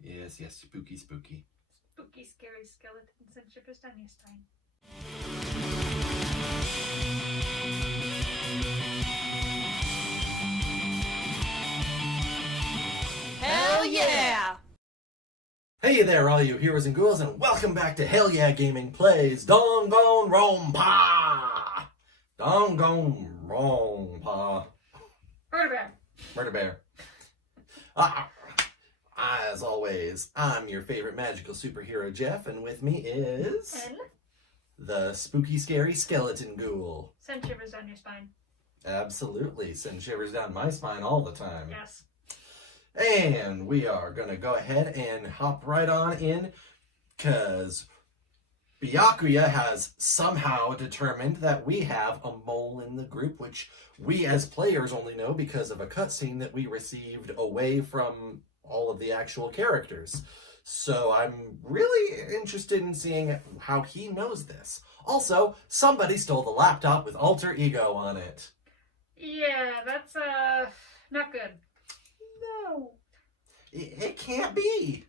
Yes, spooky. Spooky, scary skeletons and shivers down your spine. Hell yeah! Hey there, all you heroes and ghouls, and welcome back to Hell Yeah Gaming Plays Danganronpa! Danganronpa. Murder Bear. As always, I'm your favorite magical superhero, Jeff, and with me is... And? The spooky, scary skeleton ghoul. Send shivers down your spine. Absolutely. Send shivers down my spine all the time. Yes. And we are going to go ahead and hop right on in, because Byakuya has somehow determined that we have a mole in the group, which we as players only know because of a cutscene that we received away from all of the actual characters. So I'm really interested in seeing how he knows this. Also, somebody stole the laptop with alter ego on it. Yeah, that's, not good. No. It can't be.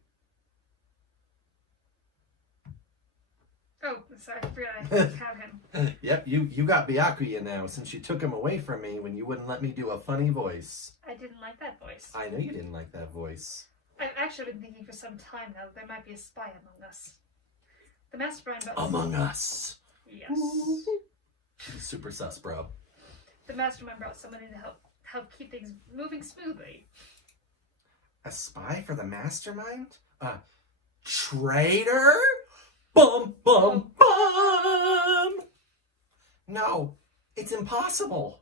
Oh, sorry, I forgot I have him. Yep, you got Byakuya now, since you took him away from me when you wouldn't let me do a funny voice. I didn't like that voice. I know you didn't like that voice. I've actually been thinking for some time now that there might be a spy among us. The mastermind got... Among Us. Yes. Super sus, bro. The mastermind brought someone in to help keep things moving smoothly. A spy for the mastermind? A traitor? Bum, bum, bum! No, it's impossible.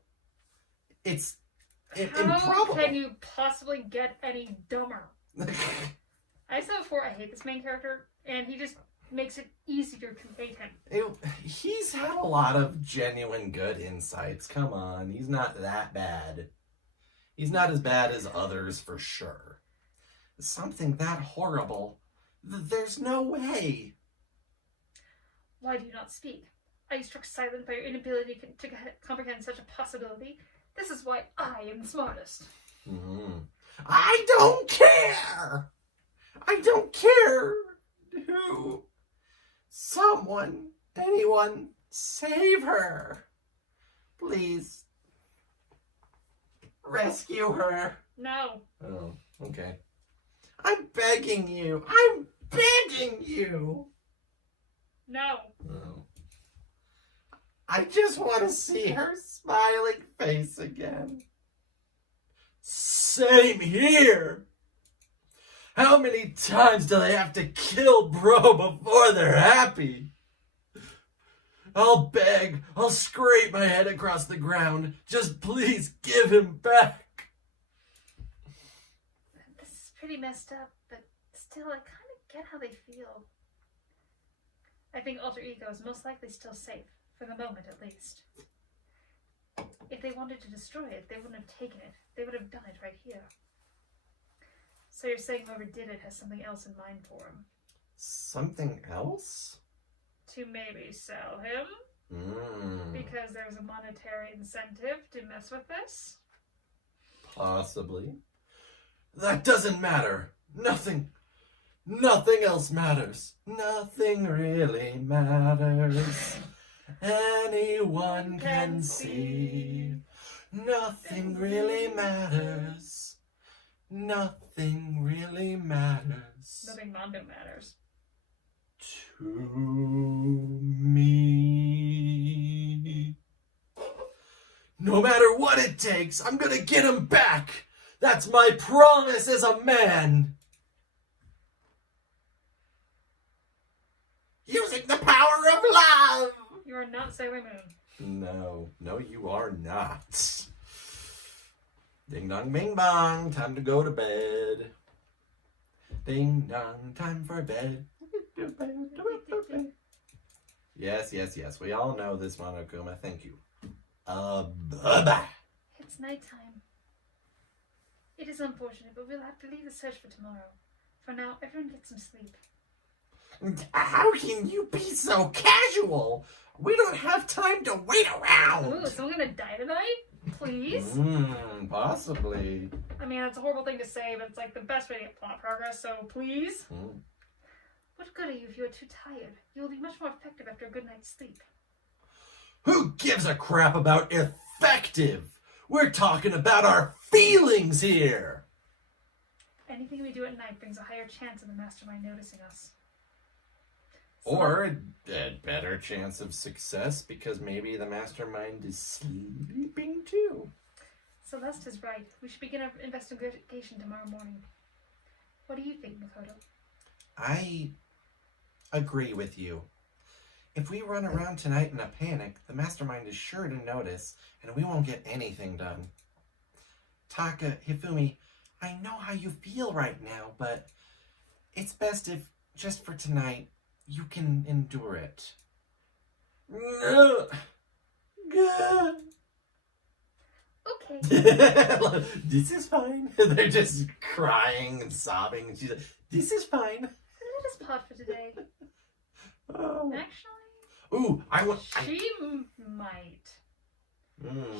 It's improbable. How can you possibly get any dumber? I said before, I hate this main character, and he just makes it easier to hate him. He's had a lot of genuine good insights. Come on, he's not that bad. He's not as bad as others, for sure. Something that horrible? There's no way. Why do you not speak? Are you struck silent by your inability to comprehend such a possibility? This is why I am the smartest. Mm-hmm. I don't care! I don't care who. Someone, anyone, save her. Please. Rescue her. No. Oh, okay. I'm begging you. I'm begging you. No. Oh. I just want to see her smiling face again. Same here. How many times do they have to kill bro before they're happy? I'll beg. I'll scrape my head across the ground. Just please give him back. This is pretty messed up, but still, I kind of get how they feel. I think alter ego is most likely still safe, for the moment at least. If they wanted to destroy it, they wouldn't have taken it. They would have done it right here. So you're saying whoever did it has something else in mind for him? Something else? To maybe sell him? Because there's a monetary incentive to mess with this? Possibly. That doesn't matter. Nothing else matters. Nothing really matters. Anyone can see. Nothing really matters. Nothing really matters. Nothing Mondo matters. To me. No matter what it takes, I'm gonna get him back. That's my promise as a man. Using the power of love. You are not Sailor Moon. No, you are not. Ding dong, bing bong, time to go to bed. Ding dong, time for bed. Yes, we all know this, Monokuma. Thank you. Bye-bye. It's nighttime. It is unfortunate, but we'll have to leave the search for tomorrow. For now, everyone get some sleep. How can you be so casual? We don't have time to wait around. Ooh, is someone gonna die tonight? Please? Possibly. I mean, it's a horrible thing to say, but it's like the best way to get plot progress, so please. What good are you if you are too tired? You will be much more effective after a good night's sleep. Who gives a crap about effective? We're talking about our feelings here. Anything we do at night brings a higher chance of the mastermind noticing us. Or a better chance of success because maybe the mastermind is sleeping too. Celeste is right. We should begin our investigation tomorrow morning. What do you think, Makoto? I agree with you. If we run around tonight in a panic, the mastermind is sure to notice, and we won't get anything done. Taka, Hifumi, I know how you feel right now, but it's best if, just for tonight, you can endure it. Okay. This is fine. They're just crying and sobbing. And she's like, this is fine. Let us part for today. Oh. Actually, Ooh, she might.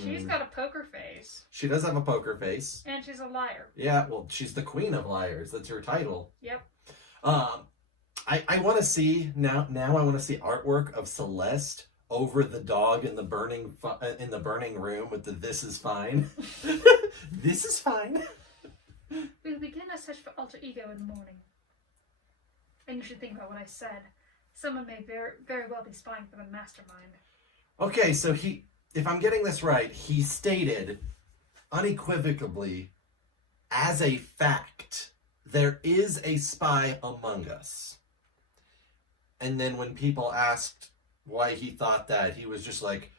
She's got a poker face. She does have a poker face. And she's a liar. Yeah, well, she's the queen of liars. That's her title. Yep. I want to see now I want to see artwork of Celeste over the dog in the burning room with the "This is fine." This is fine. We'll begin our search for alter ego in the morning. And you should think about what I said. Someone may very, very well be spying for the mastermind. Okay, so if I'm getting this right, he stated unequivocally, as a fact, there is a spy among us. And then when people asked why he thought that, he was just like,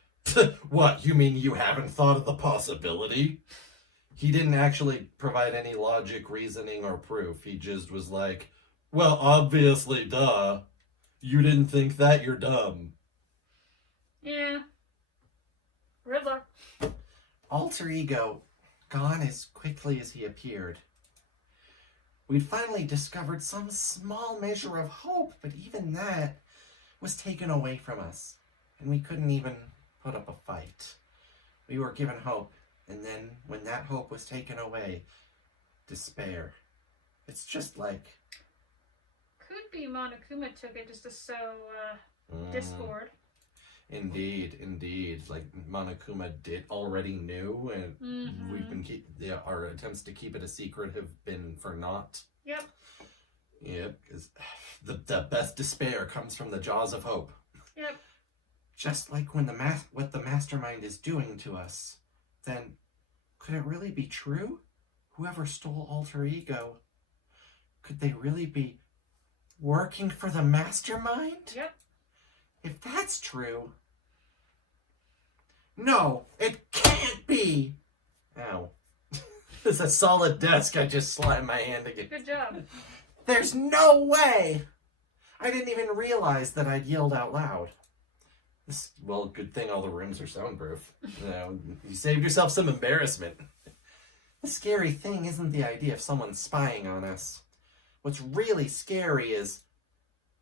what, you mean you haven't thought of the possibility? He didn't actually provide any logic, reasoning, or proof. He just was like, well, obviously, duh. You didn't think that, you're dumb. Yeah. Riddler. Alter ego, gone as quickly as he appeared. We'd finally discovered some small measure of hope, but even that was taken away from us, and we couldn't even put up a fight. We were given hope, and then when that hope was taken away, despair. It's just like... Could be Monokuma took it just to sow discord. Indeed. Like Monokuma did already knew, and we've been our attempts to keep it a secret have been for naught. Yep. Yep, because the best despair comes from the jaws of hope. Yep. Just like when what the mastermind is doing to us, then could it really be true? Whoever stole alter ego, could they really be working for the mastermind? Yep. If that's true... No, it can't be! Ow. It's a solid desk. I just slammed my hand again. Good job. There's no way! I didn't even realize that I'd yelled out loud. Well, good thing all the rooms are soundproof. You saved yourself some embarrassment. The scary thing isn't the idea of someone spying on us. What's really scary is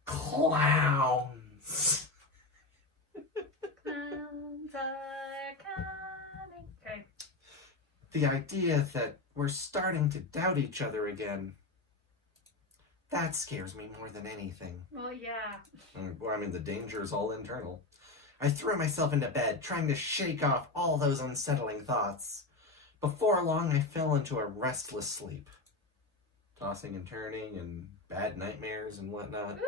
clowns. Clowns are coming. Okay. The idea that we're starting to doubt each other again. That scares me more than anything. Well, yeah. Well, I mean, the danger is all internal. I threw myself into bed, trying to shake off all those unsettling thoughts. Before long, I fell into a restless sleep. Tossing and turning and bad nightmares and whatnot. Ooh,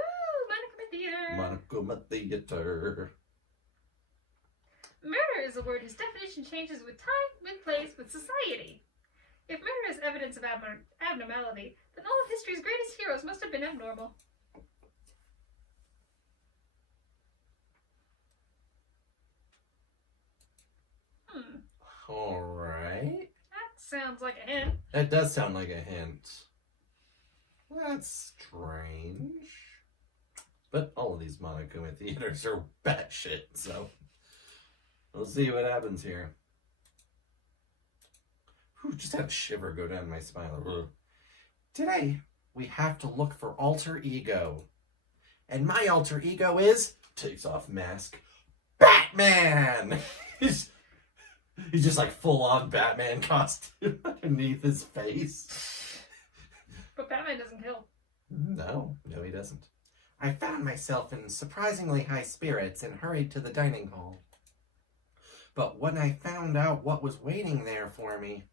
Monokuma Theater. Murder is a word whose definition changes with time, with place, with society. If murder is evidence of abnormality, then all of history's greatest heroes must have been abnormal. Alright. That sounds like a hint. That does sound like a hint. That's strange. But all of these Monokuma theaters are batshit, so we'll see what happens here. Whew, just had a shiver go down my spine. Today, we have to look for alter ego. And my alter ego is, takes off mask, Batman! He's just like full on Batman costume underneath his face. But Batman doesn't kill. No, he doesn't. I found myself in surprisingly high spirits and hurried to the dining hall. But when I found out what was waiting there for me...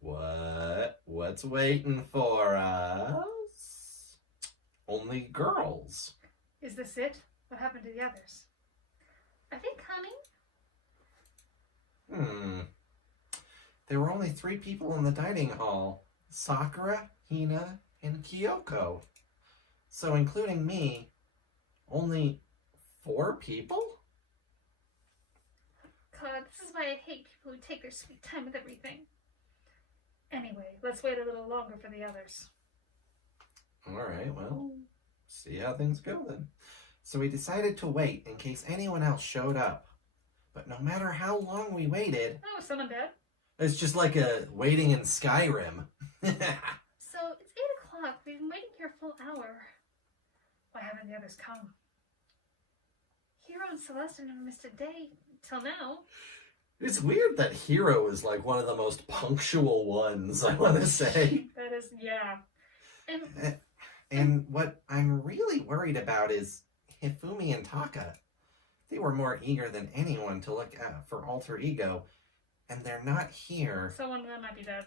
What's waiting for us? Only girls. Is this it? What happened to the others? Are they coming? There were only 3 people in the dining hall. Sakura, Hina, and Kyoko. So including me, only 4 people? God, this is why I hate people who take their sweet time with everything. Anyway, let's wait a little longer for the others. Alright, well, see how things go then. So we decided to wait in case anyone else showed up. But no matter how long we waited... Oh, is someone dead? It's just like a waiting in Skyrim. So, it's 8 o'clock. We've been waiting here a full hour. Why haven't the others come? Hero and Celeste have never missed a day till now. It's weird that Hero is like one of the most punctual ones, I want to say. That is, yeah. And what I'm really worried about is Hifumi and Taka. They were more eager than anyone to look for alter ego, and they're not here. So one of them might be dead.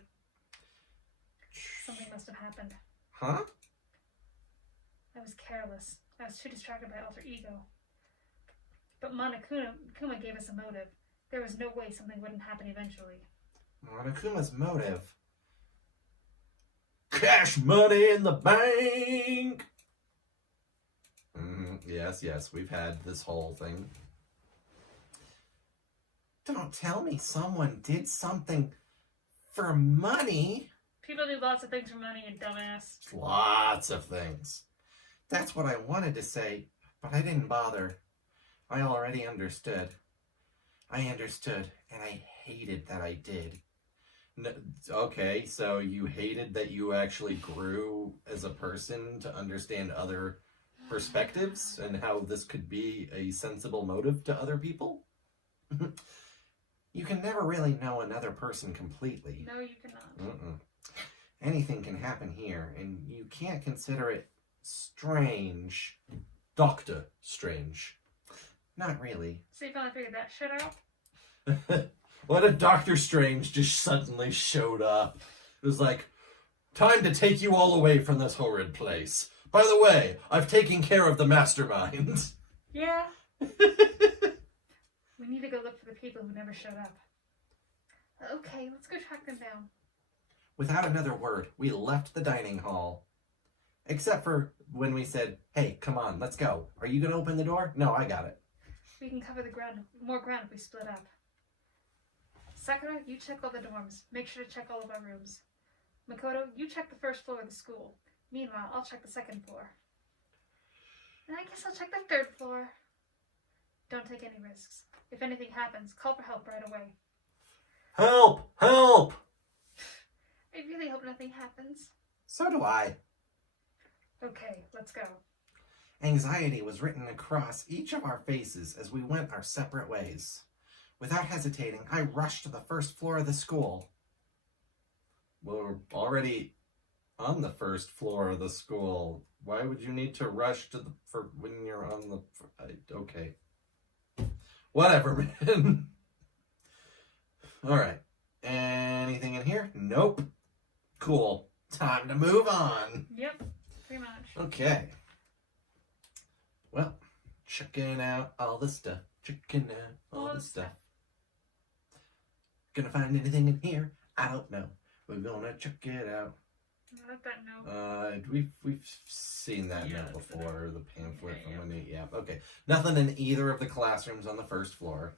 Something must have happened. Huh? I was careless. I was too distracted by alter ego. But Monokuma gave us a motive. There was no way something wouldn't happen eventually. Monokuma's motive? Cash money in the bank! Yes, we've had this whole thing. Don't tell me someone did something for money. People do lots of things for money, you dumbass. Lots of things. That's what I wanted to say, but I didn't bother. I already understood. I understood, and I hated that I did. Okay, so you hated that you actually grew as a person to understand other perspectives and how this could be a sensible motive to other people? You can never really know another person completely. No, you cannot. Anything can happen here, and you can't consider it strange. Doctor Strange. Not really. So you finally figured that shit out? What if Doctor Strange just suddenly showed up? It was like, time to take you all away from this horrid place. By the way, I've taken care of the mastermind. Yeah. We need to go look for the people who never showed up. Okay, let's go track them down. Without another word, we left the dining hall. Except for when we said, hey, come on, let's go. Are you going to open the door? No, I got it. We can cover more ground if we split up. Sakura, you check all the dorms. Make sure to check all of our rooms. Makoto, you check the first floor of the school. Meanwhile, I'll check the second floor. And I guess I'll check the third floor. Don't take any risks. If anything happens, call for help right away. Help! Help! I really hope nothing happens. So do I. Okay, let's go. Anxiety was written across each of our faces as we went our separate ways. Without hesitating, I rushed to the first floor of the school. We're already on the first floor of the school. Why would you need to rush to when you're on the... Okay. Whatever, man. Alright. Anything in here? Nope. Cool. Time to move on. Yep, pretty much. Okay. Well, checking out all the stuff. Checking out all the stuff. Gonna find anything in here? I don't know. We're gonna check it out. I like that note. We've seen that note before. The pamphlet from when they... Yeah, okay. Nothing in either of the classrooms on the first floor.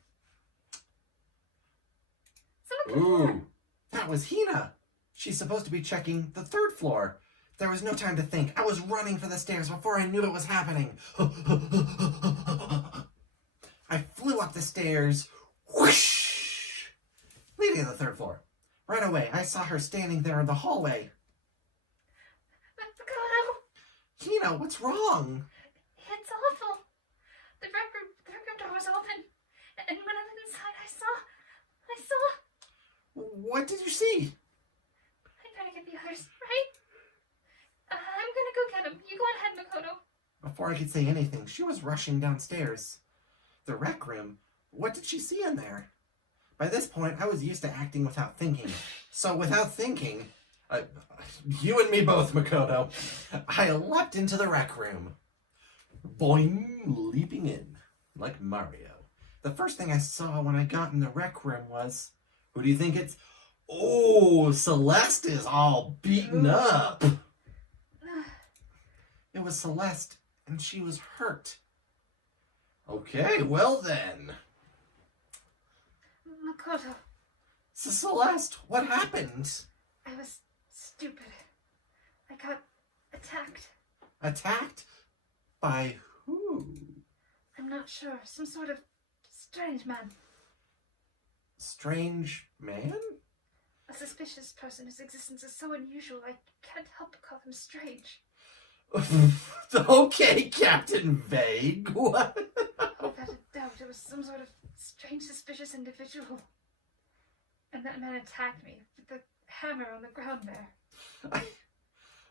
Ooh, that was Hina. She's supposed to be checking the third floor. There was no time to think. I was running for the stairs before I knew it was happening. I flew up the stairs, whoosh, leading to the third floor. Right away, I saw her standing there in the hallway. Makoto! Hina, what's wrong? It's awful. The rec room door was open, and when I went inside, I saw What did you see? I gotta get the others, right? I'm gonna go get them. You go ahead, Makoto. Before I could say anything, she was rushing downstairs. The rec room? What did she see in there? By this point, I was used to acting without thinking. So without thinking, you and me both, Makoto, I leapt into the rec room. Boing, leaping in, like Mario. The first thing I saw when I got in the rec room was, who do you think it's? Oh, Celeste is all beaten up. It was Celeste, and she was hurt. Okay, well then. Makoto, So Celeste, what happened? I was stupid. I got attacked. Attacked? By who? I'm not sure. Some sort of strange man. Strange man? A suspicious person whose existence is so unusual I can't help but call him strange. Okay, Captain Vague. What? Without a doubt, it was some sort of strange, suspicious individual. And that man attacked me with the hammer on the ground there.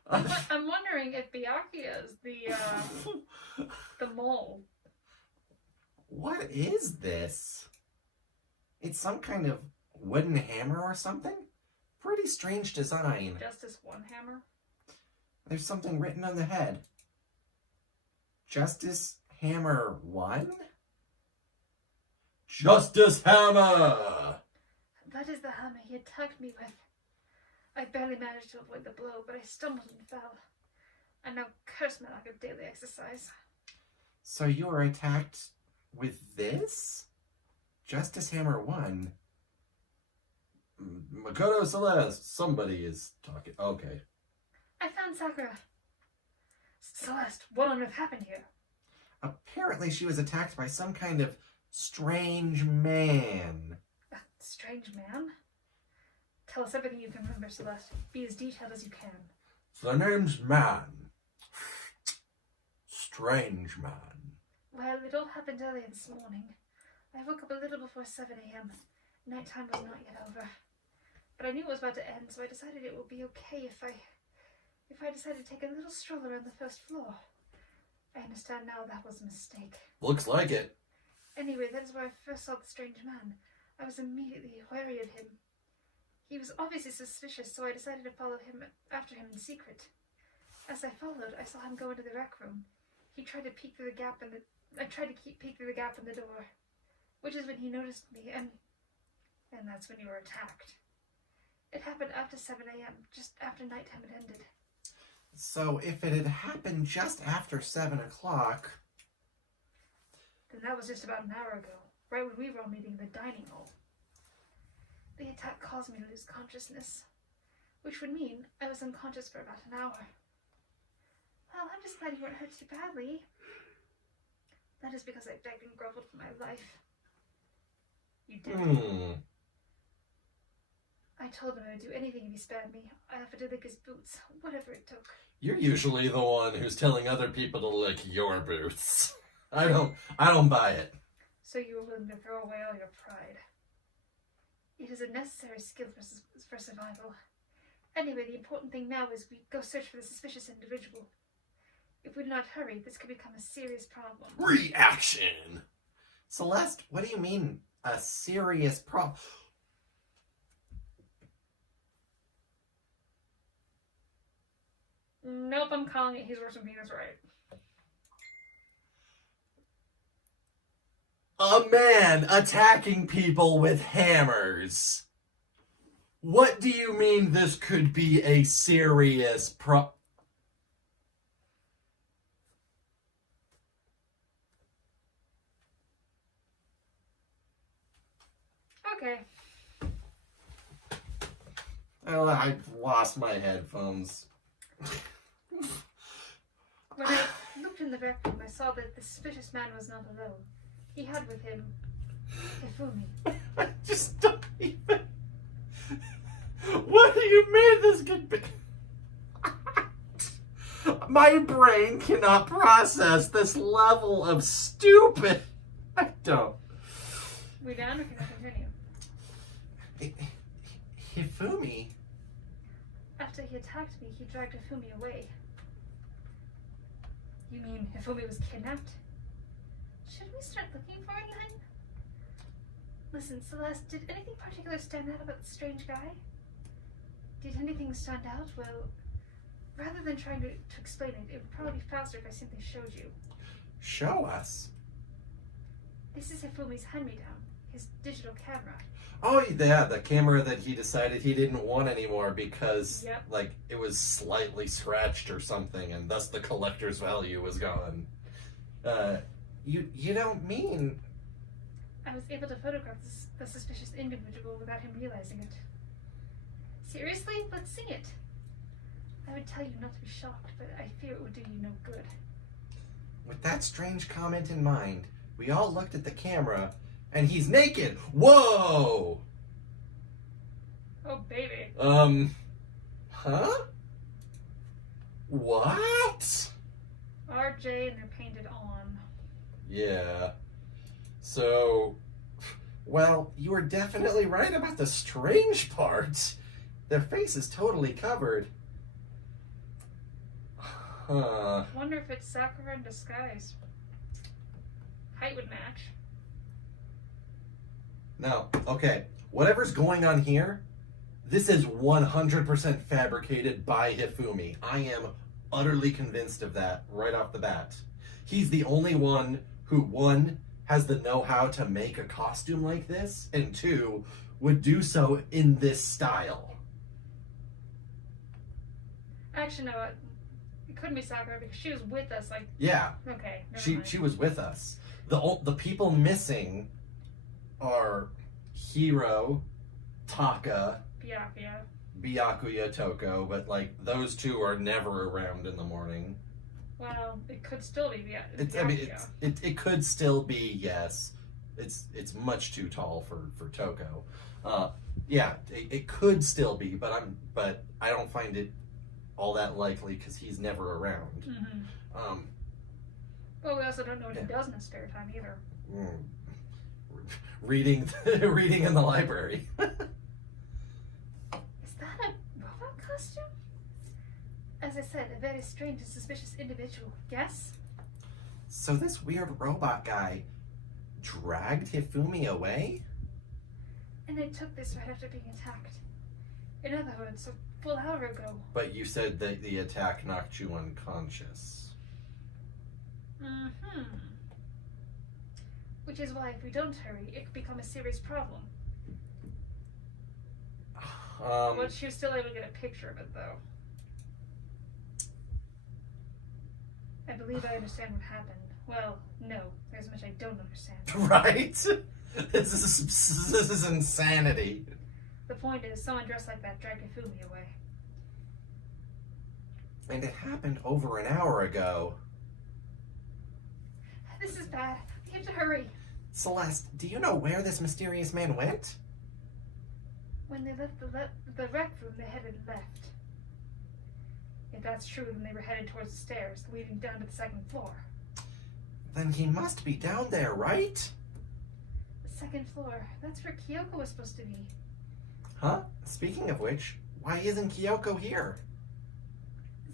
I'm wondering if Byakuya is the mole. What is this? It's some kind of wooden hammer or something? Pretty strange design. Justice One Hammer? There's something written on the head. Justice Hammer 1? Justice Hammer! That is the hammer he attacked me with. I barely managed to avoid the blow, but I stumbled and fell. I now curse my lack of daily exercise. So you were attacked with this? Justice Hammer 1? Makoto Celeste, somebody is talking. Okay. I found Sakura. Celeste, what on earth happened here? Apparently she was attacked by some kind of strange man. A strange man? Tell us everything you can remember, Celeste. Be as detailed as you can. The name's Man. Strange Man. Well, it all happened earlier this morning. I woke up a little before 7 a.m. Nighttime was not yet over. But I knew it was about to end, so I decided it would be okay if I decided to take a little stroll around the first floor. I understand now that was a mistake. Looks like it. Anyway, that is where I first saw the strange man. I was immediately wary of him. He was obviously suspicious, so I decided to follow after him in secret. As I followed, I saw him go into the rec room. He tried to peek through the gap I tried to peek through the gap in the door, which is when he noticed me, and that's when you were attacked. It happened after 7 a.m., just after nighttime had ended. So if it had happened just after 7 o'clock... Then that was just about an hour ago, right when we were all meeting in the dining hall. The attack caused me to lose consciousness, which would mean I was unconscious for about an hour. Well, I'm just glad you weren't hurt too badly. That is because I begged and groveled for my life. You did. I told him I would do anything if he spared me. I offered to lick his boots, whatever it took. You're usually the one who's telling other people to lick your boots. I don't buy it. So you were willing to throw away all your pride. It is a necessary skill for survival. Anyway, the important thing now is we go search for the suspicious individual. If we do not hurry, this could become a serious problem. Reaction! Celeste, what do you mean, a serious problem? Nope, I'm calling it. He's worse than Venus, right? A man attacking people with hammers. What do you mean this could be a serious Okay. Oh, I've lost my headphones. When I looked in the rec room, I saw that the suspicious man was not alone. He had with him Hifumi. I just don't even... What do you mean this could be... My brain cannot process this level of stupid... I don't... We down or can I continue? Hifumi? After he attacked me, he dragged Hifumi away. You mean Hifumi was kidnapped? Should we start looking for her then? Listen, Celeste, did anything particular stand out about the strange guy? Did anything stand out? Well, rather than trying to explain it, it would probably be faster if I simply showed you. Show us. This is Hifumi's hand-me-down, his digital camera. Oh, yeah, the camera that he decided he didn't want anymore because, Yep. like, it was slightly scratched or something, and thus the collector's value was gone. You don't mean... I was able to photograph the suspicious individual without him realizing it. Seriously? Let's see it. I would tell you not to be shocked, but I fear it would do you no good. With that strange comment in mind, we all looked at the camera, and he's naked! Whoa! Oh, baby. Huh? What? RJ and they're painted on. Yeah. So, well, you were definitely right about the strange part. Their face is totally covered. Huh. Wonder if it's Sakura in disguise. Height would match. Now, okay, whatever's going on here, this is 100% fabricated by Hifumi. I am utterly convinced of that right off the bat. He's the only one who, one, has the know-how to make a costume like this, and two, would do so in this style. Actually, no, it couldn't be Sakura because she was with us. Like, Yeah, okay, never mind. she was with us. The people missing are Hiro, Taka, Byakuya, Toko, but like those two are never around in the morning. Well, it could still be It could still be, yes. It's much too tall for Toko. Yeah, it could still be, but I don't find it all that likely because he's never around. Mm-hmm. Well, we also don't know what he does in his spare time either. Reading in the library. Is that a robot costume? As I said, a very strange and suspicious individual. Yes? So this weird robot guy dragged Hifumi away? And they took this right after being attacked. In other words, a full hour ago. But you said that the attack knocked you unconscious. Mm-hmm. Which is why if we don't hurry, it could become a serious problem. Well, she was still able to get a picture of it, though. I believe I understand what happened. Well, no, there's much I don't understand. Right? This is insanity. The point is, someone dressed like that dragged Hifumi away. And it happened over an hour ago. This is bad. We have to hurry. Celeste, do you know where this mysterious man went? When they left the rec room, they headed left. If that's true, then they were headed towards the stairs, leading down to the second floor. Then he must be down there, right? The second floor. That's where Kyoko was supposed to be. Huh? Speaking of which, why isn't Kyoko here?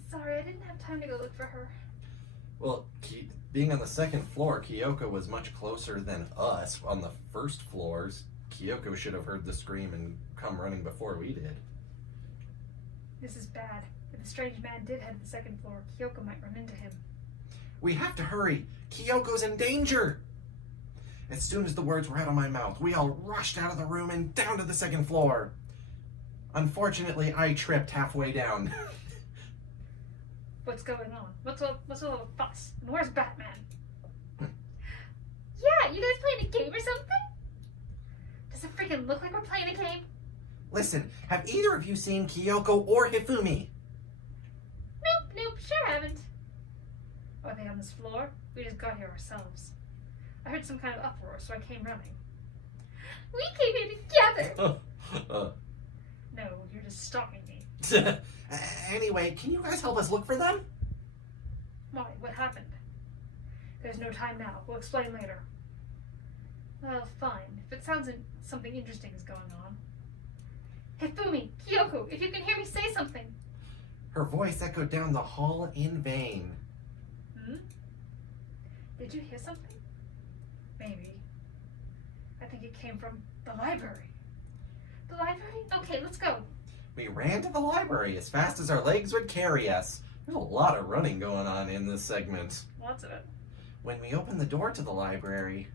Sorry, I didn't have time to go look for her. Well, being on the second floor, Kyoko was much closer than us on the first floors. Kyoko should have heard the scream and come running before we did. This is bad. If the strange man did head to the second floor, Kyoko might run into him. We have to hurry! Kyoko's in danger! As soon as the words were out of my mouth, we all rushed out of the room and down to the second floor. Unfortunately, I tripped halfway down. What's going on? What's all the fuss? And where's Batman? Yeah, you guys playing a game or something? Does it freaking look like we're playing a game? Listen, have either of you seen Kyoko or Hifumi? Nope, sure haven't. Are they on this floor? We just got here ourselves. I heard some kind of uproar, so I came running. We came here together! No, you're just stalking me. Anyway, can you guys help us look for them? Why? What happened? There's no time now. We'll explain later. Well, fine. If it sounds something interesting is going on. Hifumi, Kyoko, if you can hear me, say something. Her voice echoed down the hall in vain. Hmm? Did you hear something? Maybe. I think it came from the library. The library? Okay, let's go. We ran to the library as fast as our legs would carry us. There's a lot of running going on in this segment. Lots of it. When we opened the door to the library...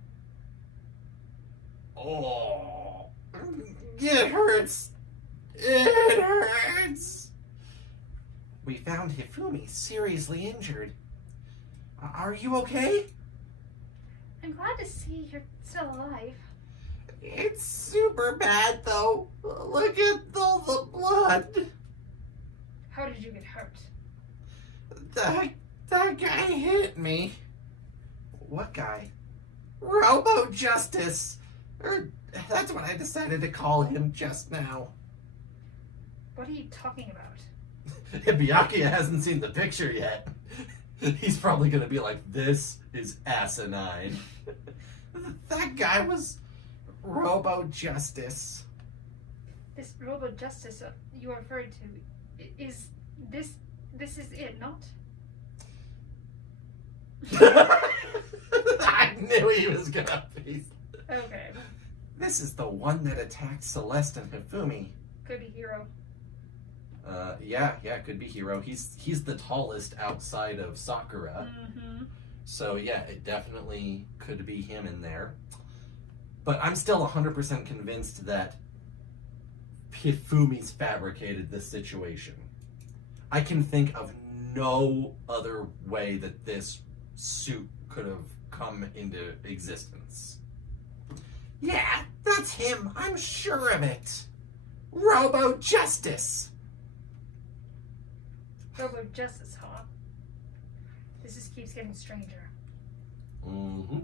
Oh, it hurts. It hurts. We found Hifumi seriously injured. Are you okay? I'm glad to see you're still alive. It's super bad, though. Look at all the blood. How did you get hurt? That guy hit me. What guy? Robo Justice. That's what I decided to call him just now. What are you talking about? Byakuya hasn't seen the picture yet. He's probably gonna be like, this is asinine. That guy was Robo Justice. This Robo Justice you are referred to, is this is it, not? I knew he was gonna be. Okay. This is the one that attacked Celeste and Hifumi. Could be Hero. Yeah, could be Hero. He's the tallest outside of Sakura. Mm-hmm. So yeah, it definitely could be him in there. But I'm still 100% convinced that Hifumi's fabricated this situation. I can think of no other way that this suit could have come into existence. Yeah, that's him. I'm sure of it. Robo Justice. Robo Justice, huh? This just keeps getting stranger. Mm-hmm.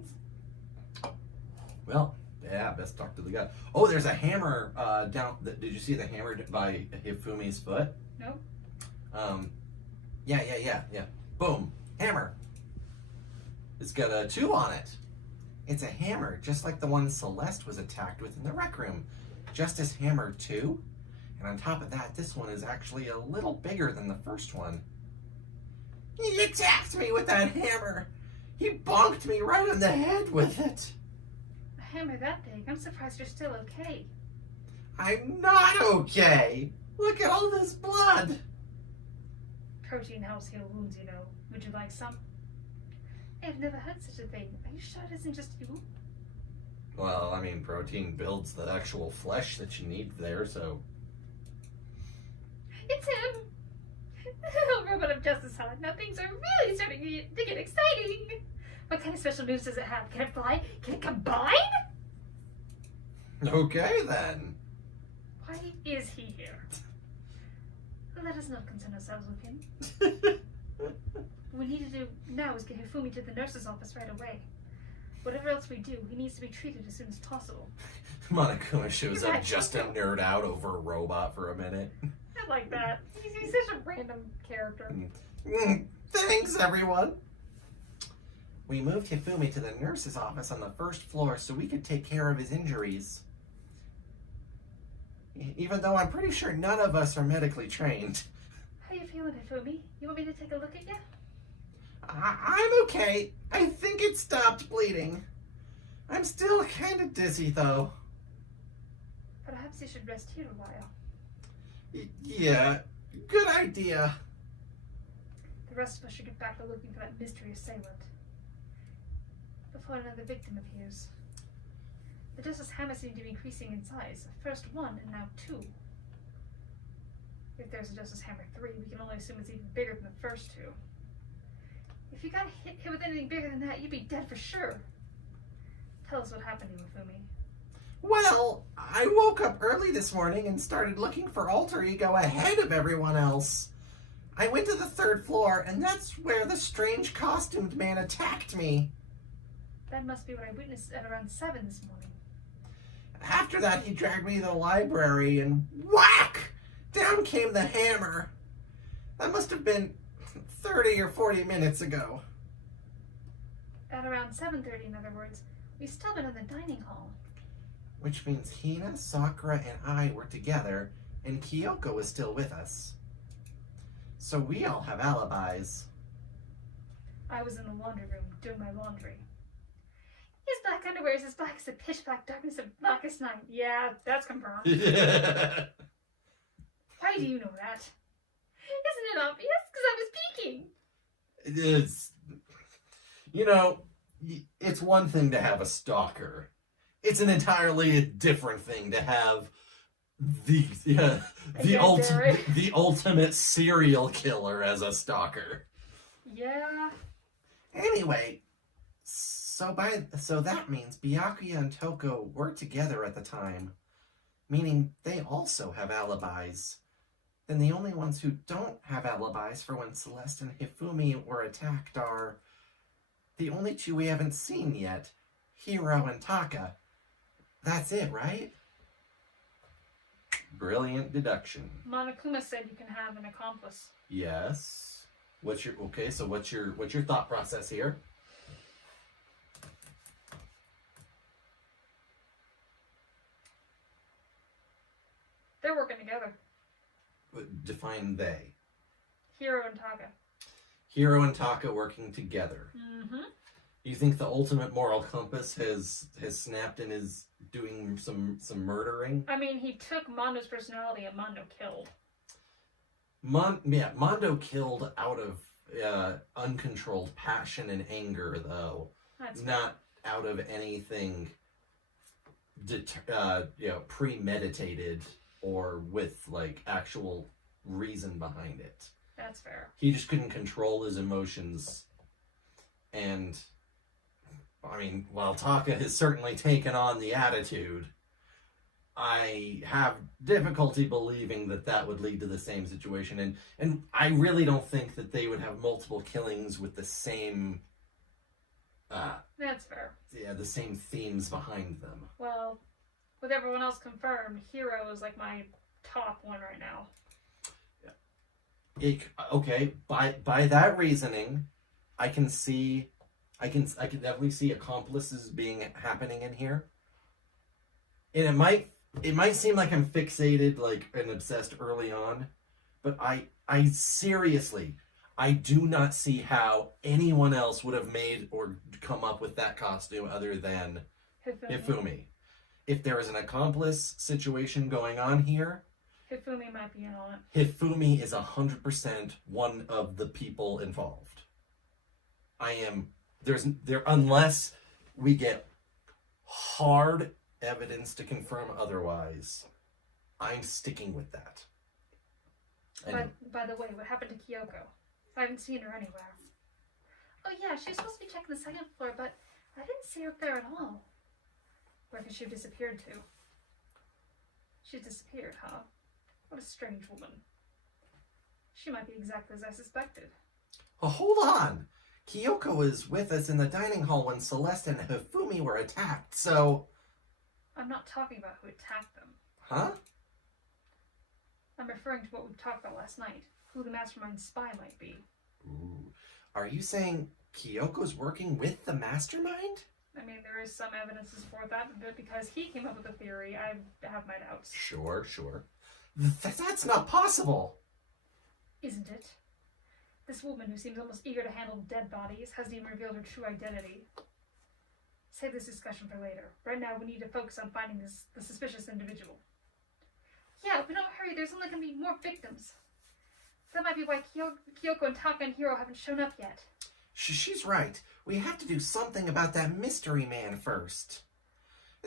Well, yeah, best talk to the guy. Oh, there's a hammer down. Did you see the hammer by Hifumi's foot? Nope. Yeah. Boom. Hammer. It's got a 2 on it. It's a hammer, just like the one Celeste was attacked with in the rec room. Justice Hammer 2. And on top of that, this one is actually a little bigger than the first one. He attacked me with that hammer. He bonked me right on the head with it. A hammer that big? I'm surprised you're still okay. I'm not okay. Look at all this blood. Protein helps heal wounds, you know. Would you like some? I've never had such a thing. Are you sure it isn't just you? Well, I mean, protein builds the actual flesh that you need there, so... It's him! Oh, Robot of Justice, huh? Now things are really starting to get exciting! What kind of special moves does it have? Can it fly? Can it combine? Okay, then. Why is he here? Let us not concern ourselves with him. What we need to do now is get Hifumi to the nurse's office right away. Whatever else we do, he needs to be treated as soon as possible. Monokuma shows up just to nerd out over a robot for a minute. I like that. He's such a random character. Thanks, everyone. We moved Hifumi to the nurse's office on the first floor so we could take care of his injuries. Even though I'm pretty sure none of us are medically trained. How you feeling, Hifumi? You want me to take a look at you? I'm okay. I think it stopped bleeding. I'm still kind of dizzy, though. Perhaps you should rest here a while. Yeah, good idea. The rest of us should get back to looking for that mystery assailant. Before another victim appears. The Justice Hammer seemed to be increasing in size. First 1 and now 2. If there's a Justice Hammer 3, we can only assume it's even bigger than the first 2. If you got hit with anything bigger than that, you'd be dead for sure. Tell us what happened to you, Hifumi. Well, I woke up early this morning and started looking for Alter Ego ahead of everyone else. I went to the 3rd floor, and that's where the strange costumed man attacked me. That must be what I witnessed at around 7 this morning. After that, he dragged me to the library, and whack! Down came the hammer. That must have been 30 or 40 minutes ago. At around 7:30, in other words. We've still been in the dining hall. Which means Hina, Sakura, and I were together, and Kyoko is still with us. So we all have alibis. I was in the laundry room doing my laundry. His black underwear is as black as the pitch black darkness of blackest night. Yeah, that's confirmed. Why do you know that? Isn't it obvious? Because I was peeking. It's, it's one thing to have a stalker. It's an entirely different thing to have the ultimate serial killer as a stalker. Yeah. Anyway, so that means Byakuya and Toko were together at the time, meaning they also have alibis. Then the only ones who don't have alibis for when Celeste and Hifumi were attacked are the only two we haven't seen yet, Hiro and Taka. That's it, right? Brilliant deduction. Monokuma said you can have an accomplice. Yes. What's your thought process here? They're working together. Define they. Hiro and Taka. Hiro and Taka working together. Mm-hmm. You think the ultimate moral compass has snapped and is doing some murdering? I mean, he took Mondo's personality and Mondo killed. Mondo killed out of uncontrolled passion and anger, though. That's not out of anything premeditated or with like actual reason behind it. That's fair. He just couldn't control his emotions. And I mean, while Taka has certainly taken on the attitude, I have difficulty believing that would lead to the same situation. And I really don't think that they would have multiple killings with the same... That's fair. Yeah, the same themes behind them. Well, with everyone else confirmed, Hiro is like my top one right now. Okay, by that reasoning, I can definitely see accomplices happening in here. And it might seem like I'm fixated, like, and obsessed early on, but I seriously, I do not see how anyone else would have made or come up with that costume other than Hifumi. If there is an accomplice situation going on here, Hifumi might be in on it. Hifumi is 100% one of the people involved. Unless we get hard evidence to confirm otherwise, I'm sticking with that. By the way, what happened to Kyoko? I haven't seen her anywhere. Oh yeah, she was supposed to be checking the second floor, but I didn't see her up there at all. Where could she have disappeared to? She's disappeared, huh? What a strange woman. She might be exactly as I suspected. Oh, hold on! Kyoko was with us in the dining hall when Celeste and Hifumi were attacked, so... I'm not talking about who attacked them. Huh? I'm referring to what we talked about last night. Who the mastermind spy might be. Ooh. Are you saying Kyoko's working with the mastermind? I mean, there is some evidence to support that, but because he came up with the theory, I have my doubts. Sure. That's not possible! Isn't it? This woman who seems almost eager to handle dead bodies hasn't even revealed her true identity. Save this discussion for later. Right now, we need to focus on finding the suspicious individual. Yeah, but don't hurry. There's only going to be more victims. That might be why Kyoko and Taka and Hiro haven't shown up yet. She's right. We have to do something about that mystery man first.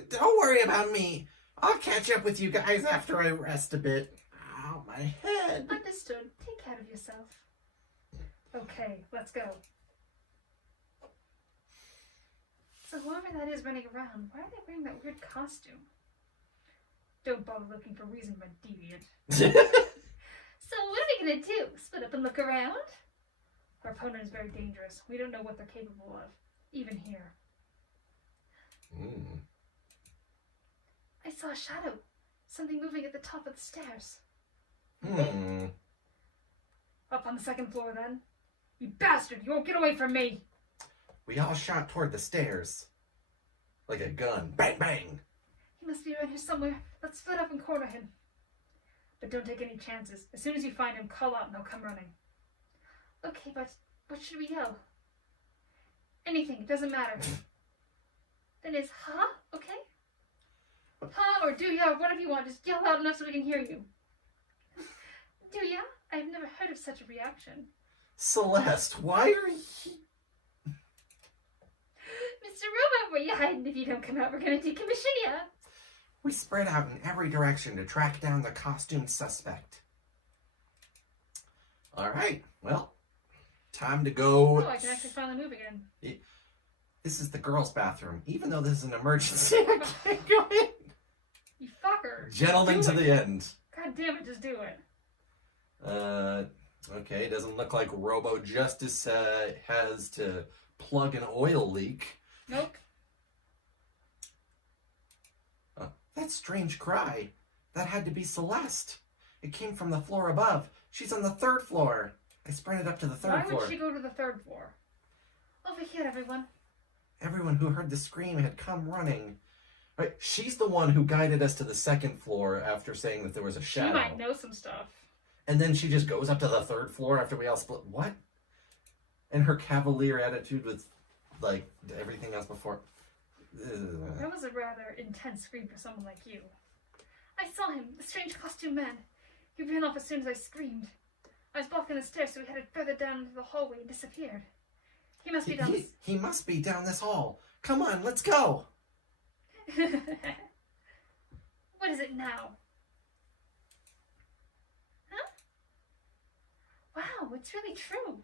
Don't worry about me. I'll catch up with you guys after I rest a bit. Ow, my head. Understood. Take care of yourself. Okay, let's go. So whoever that is running around, why are they wearing that weird costume? Don't bother looking for reason, my deviant. So what are we gonna do? Split up and look around? Our opponent is very dangerous. We don't know what they're capable of, even here. I saw a shadow. Something moving at the top of the stairs. Up on the second floor, then. You bastard! You won't get away from me! We all shot toward the stairs. Like a gun. Bang, bang! He must be around here somewhere. Let's split up and corner him. But don't take any chances. As soon as you find him, call out and he'll come running. Okay, but what should we yell? Anything, it doesn't matter. Then it's huh? Okay? Huh or do ya, whatever you want. Just yell loud enough so we can hear you. Do ya? I've never heard of such a reaction. Celeste, why are you... Mr. Robot, where you hiding? If you don't come out, we're gonna decommission ya. We spread out in every direction to track down the costumed suspect. Alright, well, time to go. Oh, I can actually finally move again. This is the girls' bathroom. Even though this is an emergency, I can't go in. You fucker. Gentlemen to the end. God damn it, just do it. Okay, doesn't look like Robo Justice has to plug an oil leak. Nope. That strange cry. That had to be Celeste. It came from the floor above. She's on the 3rd floor. I sprinted up to the 3rd floor. Why would she go to the 3rd floor? Over here, everyone. Everyone who heard the scream had come running. Right, she's the one who guided us to the 2nd floor after saying that there was a shadow. She might know some stuff. And then she just goes up to the 3rd floor after we all split. What? And her cavalier attitude with, like, everything else before. Ugh. That was a rather intense scream for someone like you. I saw him, the strange costume man. He ran off as soon as I screamed. I was blocking the stairs, so he headed further down into the hallway and disappeared. He must be down this... He must be down this hall. Come on, let's go. What is it now? Huh? Wow, it's really true.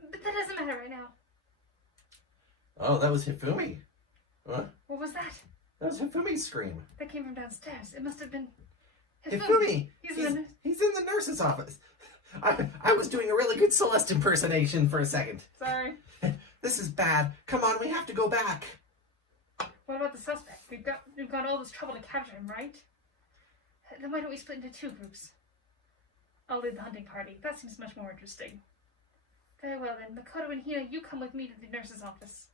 But that doesn't matter right now. Oh, that was Hifumi. What? What was that? That was Hifumi's scream. That came from downstairs. It must have been... Hifumi! He's in the nurse's office. I was doing a really good Celeste impersonation for a second. Sorry. This is bad. Come on, we have to go back. What about the suspect? We've got all this trouble to capture him, right? Then why don't we split into 2 groups? I'll lead the hunting party. That seems much more interesting. Very well then. Makoto and Hina, you come with me to the nurse's office.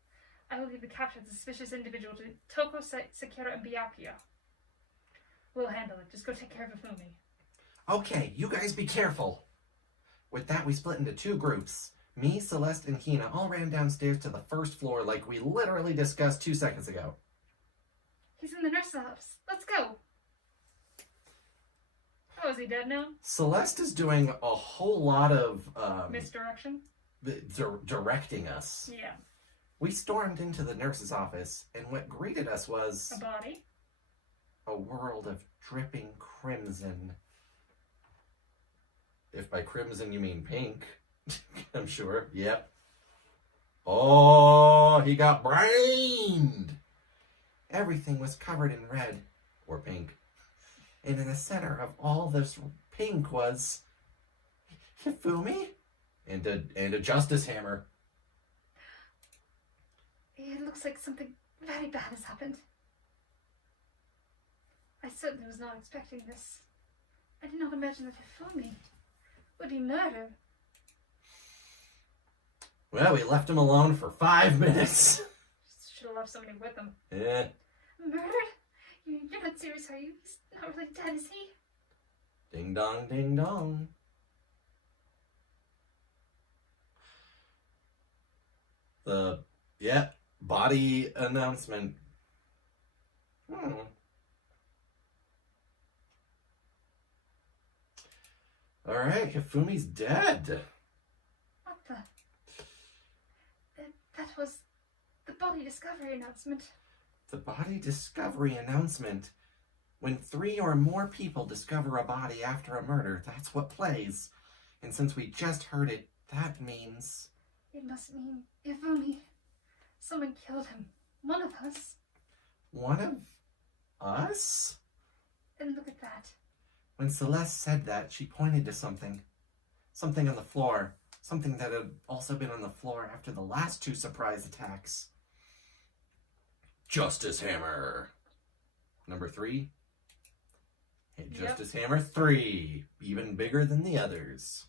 I will leave the captured suspicious individual to Toko, Sekiro, and Byakuya. We'll handle it. Just go take care of Ifumi. Okay, you guys be careful. With that, we split into 2 groups. Me, Celeste, and Hina all ran downstairs to the 1st floor like we literally discussed 2 seconds ago. He's in the nurse's office. Let's go. Oh, is he dead now? Celeste is doing a whole lot of... Misdirection? directing us. Yeah. We stormed into the nurse's office, and what greeted us was... A body? A world of dripping crimson. If by crimson you mean pink, I'm sure. Yep. Oh, he got brained! Everything was covered in red, or pink. And in the center of all this pink was... Hifumi? And a justice hammer. It looks like something very bad has happened. I certainly was not expecting this. I did not imagine that Hifumi would be murdered. Well, we left him alone for 5 minutes. Should have left somebody with him. Yeah. Murdered? You're not serious, are you? He's not really dead, is he? Ding dong, ding dong. Body announcement. Alright, Hifumi's dead. What the? That was the body discovery announcement. The body discovery announcement. When 3 or more people discover a body after a murder, that's what plays. And since we just heard it, that means... It must mean Hifumi. Someone killed him. One of us. One of us? And look at that. When Celeste said that, she pointed to something. Something on the floor. Something that had also been on the floor after the last 2 surprise attacks. Justice Hammer. Number 3. Hey, Justice Hammer 3. Even bigger than the others.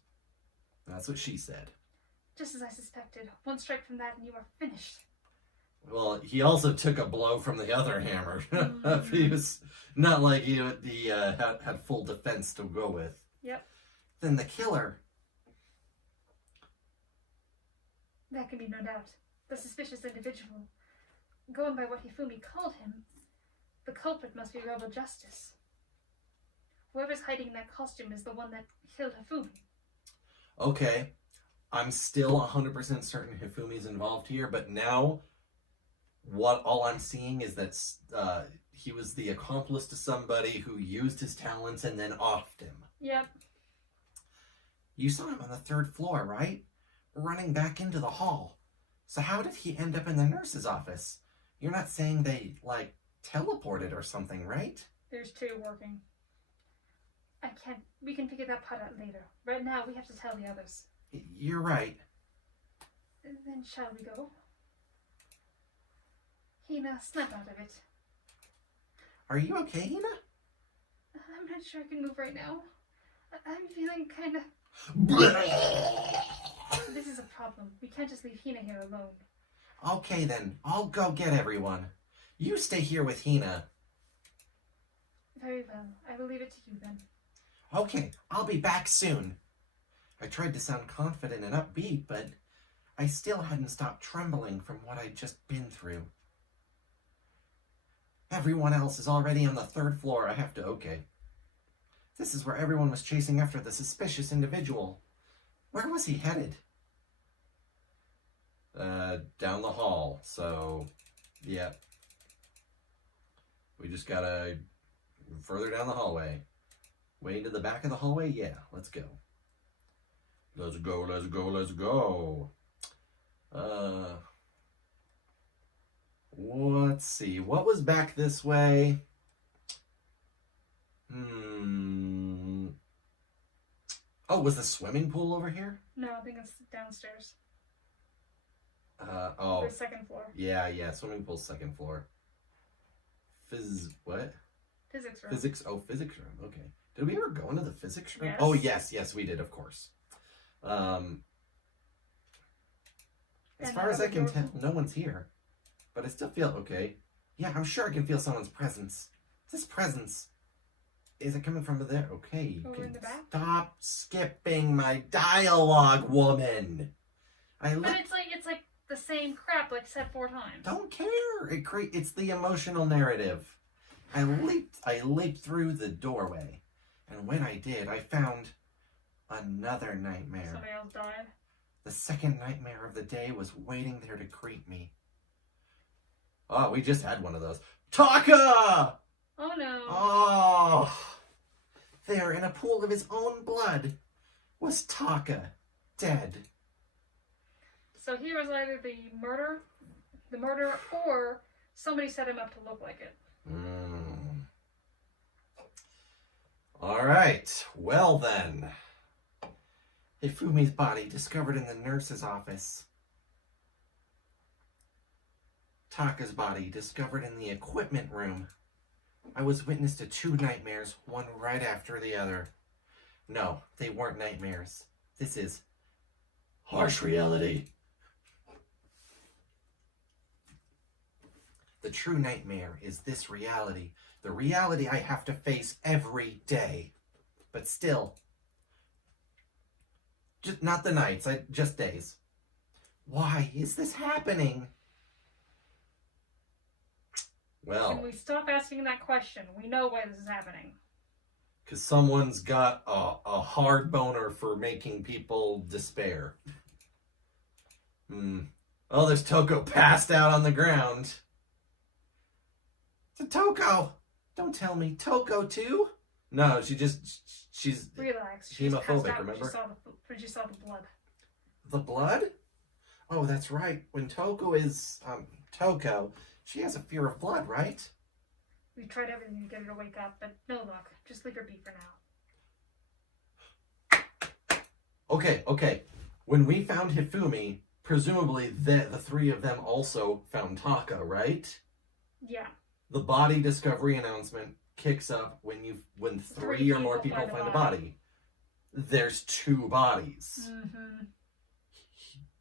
That's what she said. Just as I suspected. One strike from that and you are finished. Well, he also took a blow from the other hammer. Mhm. He was not like he had full defense to go with. Yep. Then the killer. That can be no doubt. The suspicious individual. Going by what Hifumi called him, the culprit must be rebel justice. Whoever's hiding in that costume is the one that killed Hifumi. Okay, I'm still 100% certain Hifumi's involved here, but now all I'm seeing is that he was the accomplice to somebody who used his talents and then offed him. Yep. You saw him on the 3rd floor, right? Running back into the hall. So how did he end up in the nurse's office? You're not saying they, like, teleported or something, right? There's 2 working. I can't. We can figure that part out later. Right now, we have to tell the others. You're right. Then shall we go? Hina, snap out of it. Are you okay, Hina? I'm not sure I can move right now. I'm feeling kind of... This is a problem. We can't just leave Hina here alone. Okay then, I'll go get everyone. You stay here with Hina. Very well. I will leave it to you then. Okay, I'll be back soon. I tried to sound confident and upbeat, but I still hadn't stopped trembling from what I'd just been through. Everyone else is already on the 3rd floor. Okay. This is where everyone was chasing after the suspicious individual. Where was he headed? Down the hall. So, yeah. We just gotta further down the hallway. Way into the back of the hallway? Yeah, let's go. Let's go. Let's see. What was back this way? Oh, was the swimming pool over here? No, I think it's downstairs. Oh. The 2nd floor. Yeah, swimming pool 2nd floor. What? Physics room. Physics room, okay. Did we ever go into the physics room? Yes. Oh, yes, we did, of course. As far as I can tell, no one's here. But I still feel okay. Yeah, I'm sure I can feel someone's presence. This presence, is it coming from there? Okay, you Over can in the back? stop skipping my dialogue, woman. But it's like the same crap like said 4 times. Don't care. It's the emotional narrative. I leaped through the doorway, and when I did, I found another nightmare. Somebody else died. The 2nd nightmare of the day was waiting there to greet me. Oh, we just had one of those. Taka! Oh no. Oh! There, in a pool of his own blood, was Taka, dead. So he was either the murderer, or somebody set him up to look like it. All right. Well then. Hifumi's body discovered in the nurse's office. Taka's body discovered in the equipment room. I was witness to 2 nightmares, one right after the other. No, they weren't nightmares. This is harsh reality. The true nightmare is this reality. The reality I have to face every day. But still, just not the nights, just days. Why is this happening? Well, Can we stop asking that question? We know why this is happening. because someone's got a hard boner for making people despair. Oh, there's Toko passed out on the ground. It's a Toko! Don't tell me. Toko too? No, she's Relax. She's hemophobic, passed out remember? when she saw the blood. The blood? Oh, that's right. When Toko is, Toko, she has a fear of blood, right? We've tried everything to get her to wake up, but no luck. Just leave her be for now. Okay. When we found Hifumi, presumably the 3 of them also found Taka, right? Yeah. The body discovery announcement kicks up when 3 or more people find a body. There's 2 bodies. Mm-hmm.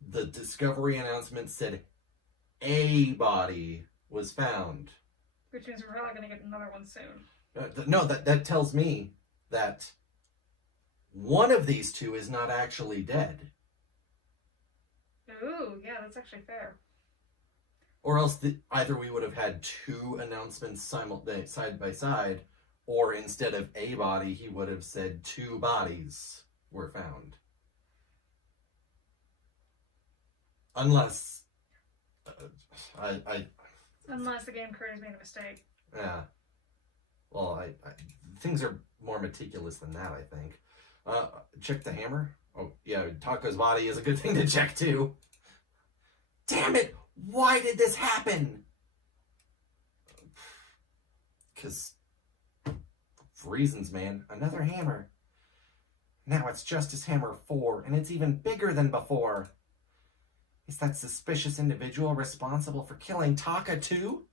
The discovery announcement said a body was found. Which means we're probably going to get another one soon. No, that tells me that one of these two is not actually dead. Ooh, yeah, that's actually fair. Or else either we would have had two announcements side by side, or instead of a body, he would have said two bodies were found. Unless... Unless the game creators made a mistake. Yeah. Well, things are more meticulous than that, I think. Check the hammer? Oh, yeah, Taco's body is a good thing to check, too. Damn it! Why did this happen? Because... for reasons, man. Another hammer. Now it's Justice Hammer 4, and it's even bigger than before. Is that suspicious individual responsible for killing Taka too?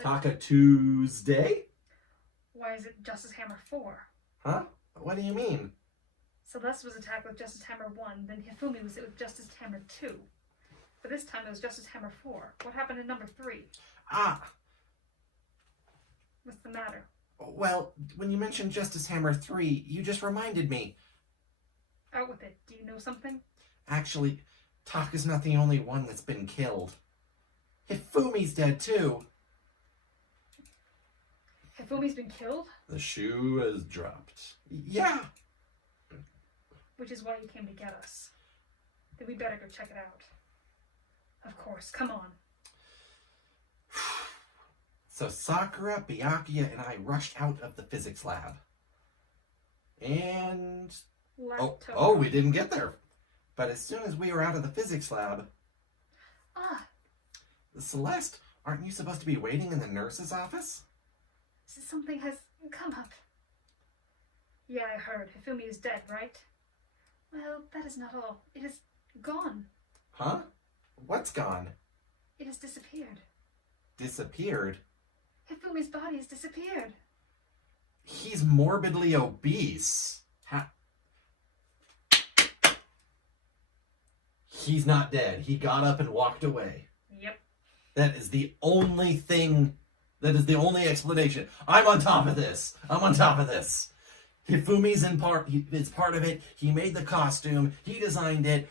Taka Tuesday? Why is it Justice Hammer 4? Huh? What do you mean? Celeste was attacked with Justice Hammer 1, then Hifumi was hit with Justice Hammer 2. But this time it was Justice Hammer 4. What happened in number 3? Ah, What's the matter? well, when you mentioned Justice Hammer 3, you just reminded me. Out with it. Do you know something? Actually, Taka's not the only one that's been killed. Hifumi's dead too. Hifumi's been killed? The shoe has dropped. Yeah. Which is why you came to get us. Then we better go check it out. Of course, come on. So Sakura, Byakuya, and I rushed out of the physics lab. And... Oh, we didn't get there. But as soon as we were out of the physics lab... Ah! Celeste, aren't you supposed to be waiting in the nurse's office? Something has come up. Yeah, I heard. Hifumi is dead, right? Well, that is not all. It is gone. Huh? What's gone? It has disappeared. Disappeared? Hifumi's body has disappeared. He's morbidly obese. He's not dead. He got up and walked away. Yep. That is the only thing... That is the only explanation. I'm on top of this. Hifumi's is part of it. He made the costume. He designed it.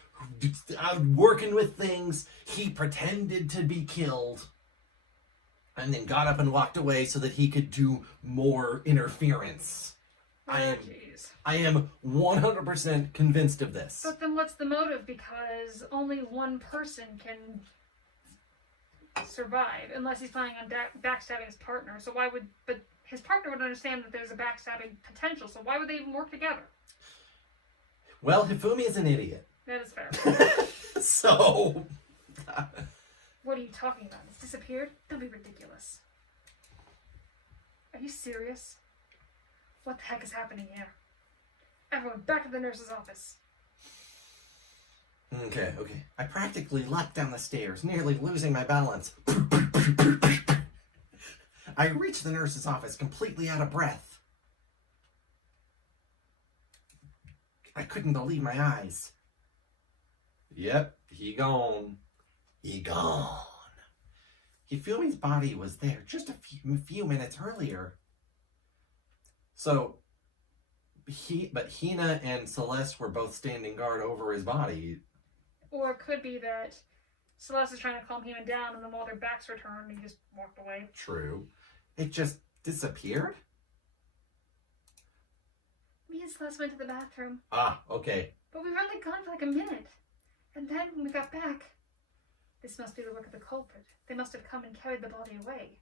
Working with things. He pretended to be killed. And then got up and walked away so that he could do more interference. Jeez. I am 100% convinced of this. But then what's the motive? Because only one person can survive, unless he's planning on backstabbing his partner. So why would... But his partner would understand that there's a backstabbing potential, so why would they even work together? Well, Hifumi is an idiot. That is fair. So... What are you talking about? It's disappeared? Don't be ridiculous. Are you serious? What the heck is happening here? Everyone, back to the nurse's office. Okay. I practically leapt down the stairs, nearly losing my balance. I reached the nurse's office completely out of breath. I couldn't believe my eyes. Yep, he gone. Hifumi's body was there just a few minutes earlier. So, but Hina and Celeste were both standing guard over his body. Or it could be that Celeste is trying to calm him down, and then while their backs were turned, he just walked away. True. It just disappeared? Me and Celeste went to the bathroom. Ah, okay. But we were only gone for like a minute. And then when we got back, this must be the work of the culprit. They must have come and carried the body away.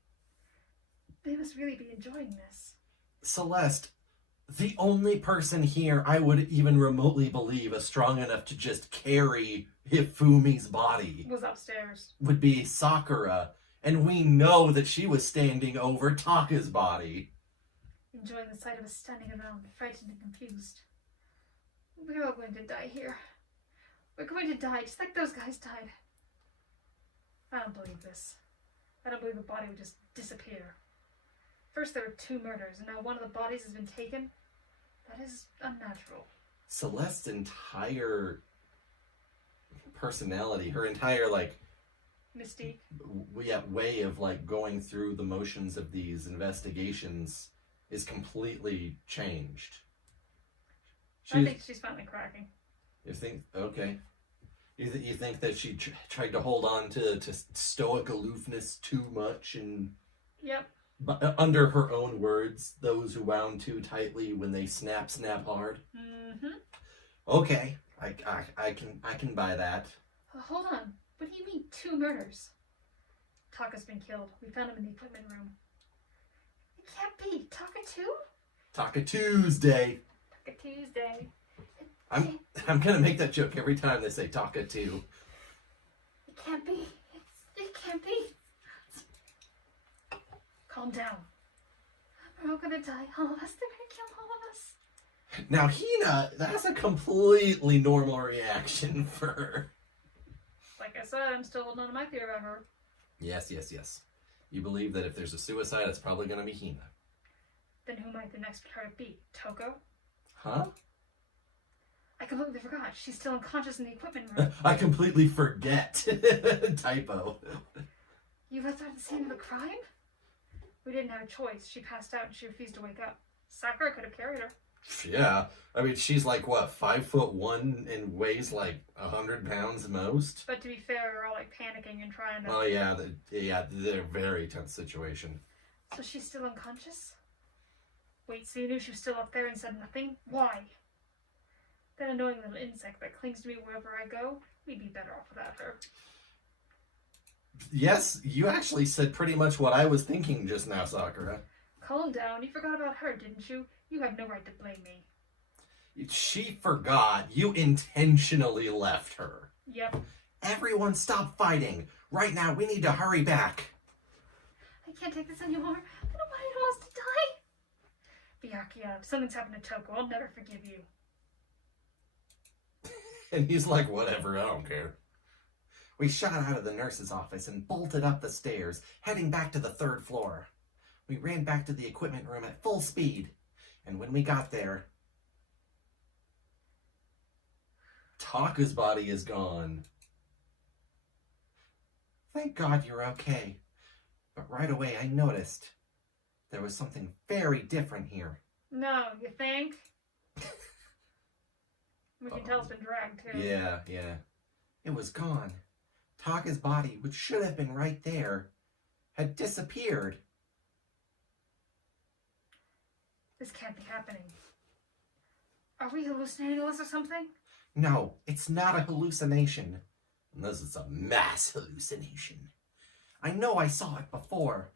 They must really be enjoying this. Celeste, the only person here I would even remotely believe is strong enough to just carry Hifumi's body Was upstairs. would be Sakura, and we know that she was standing over Taka's body. Enjoying the sight of us standing around, frightened and confused. We're all going to die here. We're going to die just like those guys died. I don't believe this. I don't believe the body would just disappear. First there were 2 murders, and now one of the bodies has been taken. That is unnatural. Celeste's entire personality, her entire, Mystique. way of like going through the motions of these investigations is completely changed. I think she's finally cracking. You think okay? You think that she tried to hold on to stoic aloofness too much and Yep. but under her own words, those who wound too tightly when they snap hard. Mm-hmm. Okay, I can buy that. Hold on. What do you mean 2 murders? Taka's been killed. We found him in the equipment room. It can't be. Taka too? Taka Tuesday. Taka Tuesday. I'm gonna make that joke every time they say Taka 2. It can't be. It can't be. Calm down. We're all gonna die. All of us. They're gonna kill all of us. Now Hina, that's a completely normal reaction for her. Like I said, I'm still holding on to my theory about her. Yes. You believe that if there's a suicide, it's probably gonna be Hina. Then who might the next target be? Toko? Huh? I completely forgot. She's still unconscious in the equipment room. I completely forget. Typo. You left her at the scene of the crime? We didn't have a choice. She passed out and she refused to wake up. Sakura could have carried her. Yeah, I mean she's like what 5'1" and weighs like 100 pounds most. But to be fair, we're all like panicking and trying to... Oh yeah, they're a very tense situation. So she's still unconscious? Wait, so you knew she was still up there and said nothing? Why? That annoying little insect that clings to me wherever I go? We'd be better off without her. Yes, you actually said pretty much what I was thinking just now, Sakura. Calm down. You forgot about her, didn't you? You have no right to blame me. She forgot. You intentionally left her. Yep. Everyone stop fighting. Right now, we need to hurry back. I can't take this anymore. I don't want anyone else to die. Byakuya, if something's happened to Toko, I'll never forgive you. And he's like, whatever, I don't care. We shot out of the nurse's office and bolted up the stairs, heading back to the 3rd floor. We ran back to the equipment room at full speed. And when we got there, Taka's body is gone. Thank God you're okay. But right away I noticed there was something very different here. No, you think? We can tell it's been dragged, too. Yeah. It was gone. Taka's body, which should have been right there, had disappeared. This can't be happening. Are we hallucinating this or something? No, it's not a hallucination. Unless it's a mass hallucination. I know I saw it before.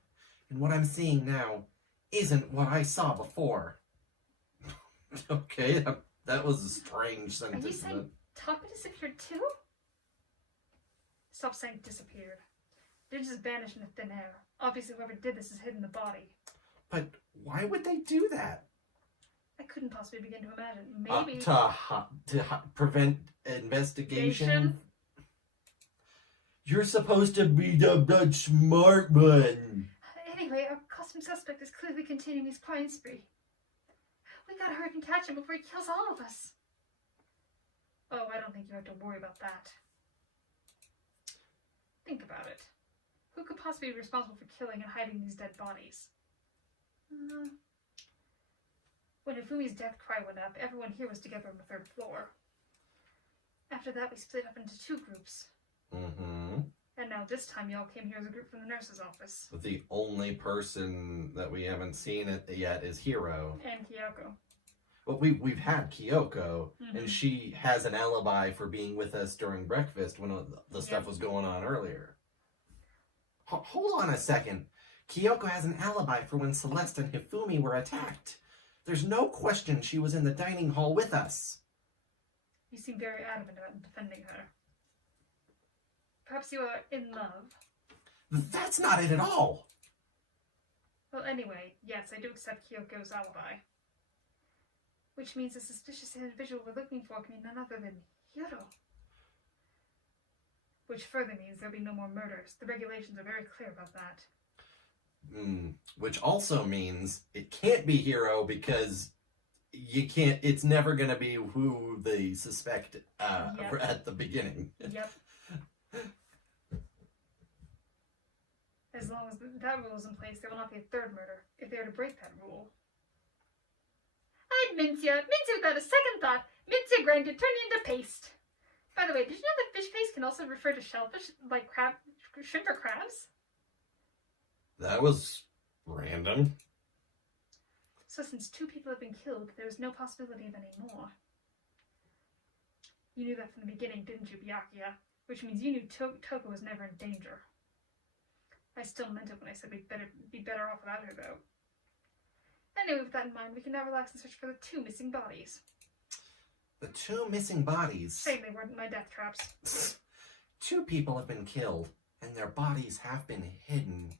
And what I'm seeing now isn't what I saw before. Okay, that was a strange sentence. Are you saying Taka disappeared too? Stop saying disappeared. They just vanished into thin air. Obviously whoever did this has hidden the body. But why would they do that? I couldn't possibly begin to imagine. Maybe... To prevent investigation? You're supposed to be the smart one. Anyway, our costume suspect is clearly continuing his crime spree. We gotta hurry and catch him before he kills all of us. Oh, I don't think you have to worry about that. Think about it. Who could possibly be responsible for killing and hiding these dead bodies? When Ifumi's death cry went up, everyone here was together on the 3rd floor. After that, we split up into 2 groups. Mm-hmm. And now this time y'all came here as a group from the nurse's office. But the only person that we haven't seen it yet is Hiro. And Kyoko. Well, we've had Kyoko, and she has an alibi for being with us during breakfast when the stuff was going on earlier. Hold on a second. Kyoko has an alibi for when Celeste and Hifumi were attacked. There's no question she was in the dining hall with us. You seem very adamant about defending her. Perhaps you are in love. That's not it at all. Well, anyway, yes, I do accept Kyoko's alibi. Which means the suspicious individual we're looking for can be none other than Hiro. Which further means there'll be no more murders. The regulations are very clear about that. Which also means it can't be Hiro because you can't. It's never gonna be who they suspect at the beginning. Yep. As long as that rule is in place, there will not be a third murder, if they are to break that rule. I'd mince ya without a second thought. Mince ya, grind ya, turn you into paste. By the way, did you know that fish paste can also refer to shellfish, like shrimp or crabs? That was random. So since 2 people have been killed, there is no possibility of any more. You knew that from the beginning, didn't you, Byakuya? Which means you knew Toko was never in danger. I still meant it when I said we'd be better off without her, though. Anyway, with that in mind, we can now relax and search for the 2 missing bodies. The 2 missing bodies. Shame they weren't my death traps. 2 people have been killed, and their bodies have been hidden.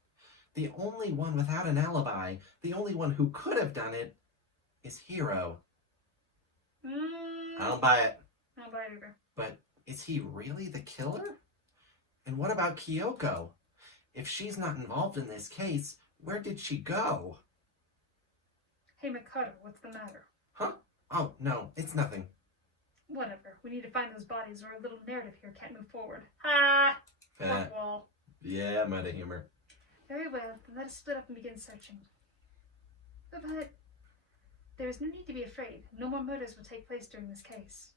The only one without an alibi, the only one who could have done it, is Hiro. I don't buy it. I don't buy it either. But is he really the killer? And what about Kyoko? If she's not involved in this case, where did she go? Hey, Makoto, what's the matter? Huh? Oh, no, it's nothing. Whatever. We need to find those bodies, or a little narrative here can't move forward. Ha! Rock wall. Yeah, meta humor. Very well, then let us split up and begin searching. But there is no need to be afraid. No more murders will take place during this case.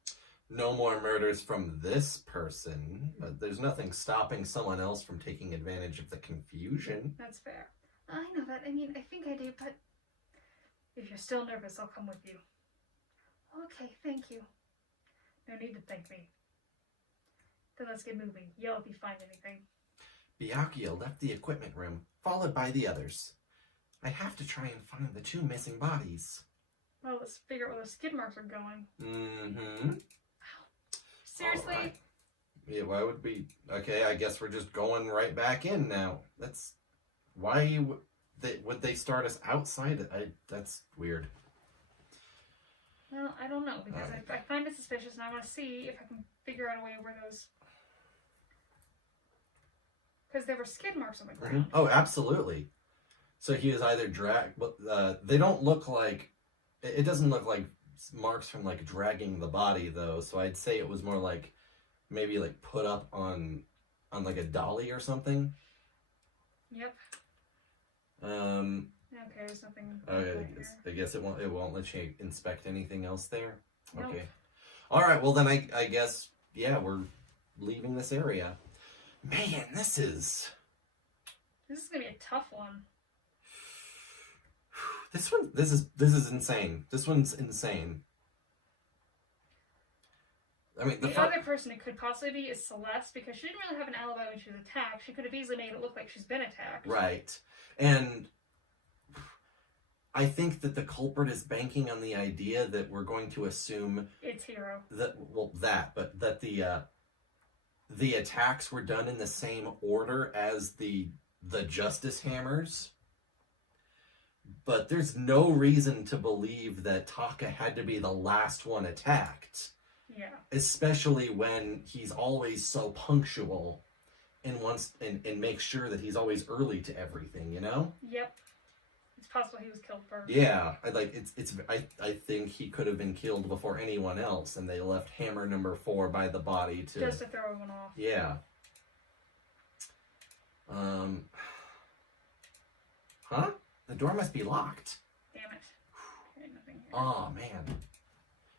No more murders from this person, but there's nothing stopping someone else from taking advantage of the confusion. That's fair. I know that. I mean, I think I do, but if you're still nervous, I'll come with you. Okay, thank you. No need to thank me. Then let's get moving. Yell if you find anything. Byakuya left the equipment room, followed by the others. I have to try and find the 2 missing bodies. Well, let's figure out where the skid marks are going. Mm-hmm. Seriously? Right. Yeah, why would we... Okay, I guess we're just going right back in now. That's... Why would they start us outside? That's weird. Well, I don't know, because Right. I find it suspicious, and I want to see if I can figure out a way where those... Because there were skid marks on the ground. Oh, absolutely. So he was either dragged... But they don't look like... It doesn't look like marks from, like, dragging the body, though. So I'd say it was more like... Maybe, like, put up on like, a dolly or something. Yep. Okay, there's nothing. I guess it won't let you inspect anything else there. Nope. Okay. All right. Well, then I guess we're leaving this area. Man, this is gonna be a tough one. this is insane. This one's insane. I mean, the other person it could possibly be is Celeste, because she didn't really have an alibi when she was attacked. She could have easily made it look like she's been attacked. Right. And I think that the culprit is banking on the idea that we're going to assume it's Hiro. That the attacks were done in the same order as the Justice Hammers. But there's no reason to believe that Taka had to be the last one attacked. Yeah. Especially when he's always so punctual and wants and makes sure that he's always early to everything, you know? Yep. It's possible he was killed first. Yeah, I think he could have been killed before anyone else, and they left hammer number 4 by the body to just to throw everyone off. Yeah. Huh? The door must be locked. Damn it. Okay, nothing here. Oh man.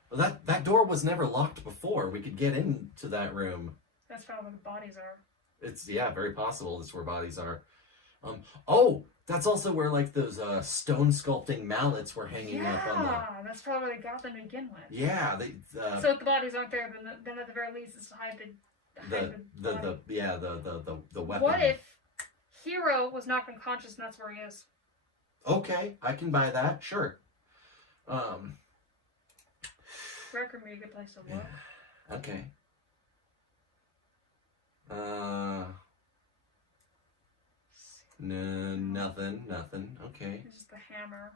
Well, that door was never locked before. We could get into that room. That's probably where the bodies are. It's very possible that's where bodies are. Oh, that's also where like those stone sculpting mallets were hanging up on the. Yeah, that's probably where they got them to begin with. Yeah, they. So if the bodies aren't there, then at the very least it's to hide the weapon. What if Hiro was knocked unconscious and that's where he is? Okay, I can buy that. Sure. Record would be a good place to look. Okay. No, nothing. Okay. It's just the hammer.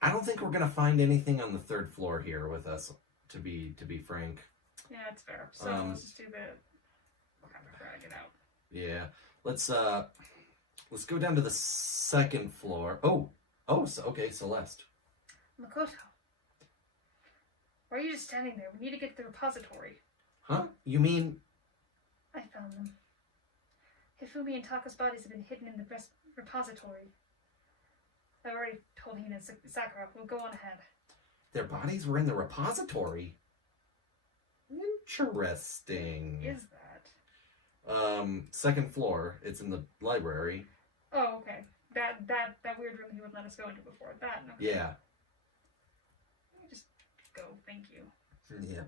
I don't think we're gonna find anything on the 3rd floor here with us. To be frank. Yeah, that's fair. So let's just do the. Crap, I forgot to get out. Yeah. Let's go down to the 2nd floor. So okay, Celeste. Makoto. Why are you just standing there? We need to get to the repository. Huh? You mean? I found them. Hifumi and Taka's bodies have been hidden in the repository. I've already told Hina and Sakura. We'll go on ahead. Their bodies were in the repository? Interesting. Is that? Second floor. It's in the library. Oh, okay. That weird room he wouldn't let us go into before. That, no. Yeah. Let me just go, thank you. Yeah.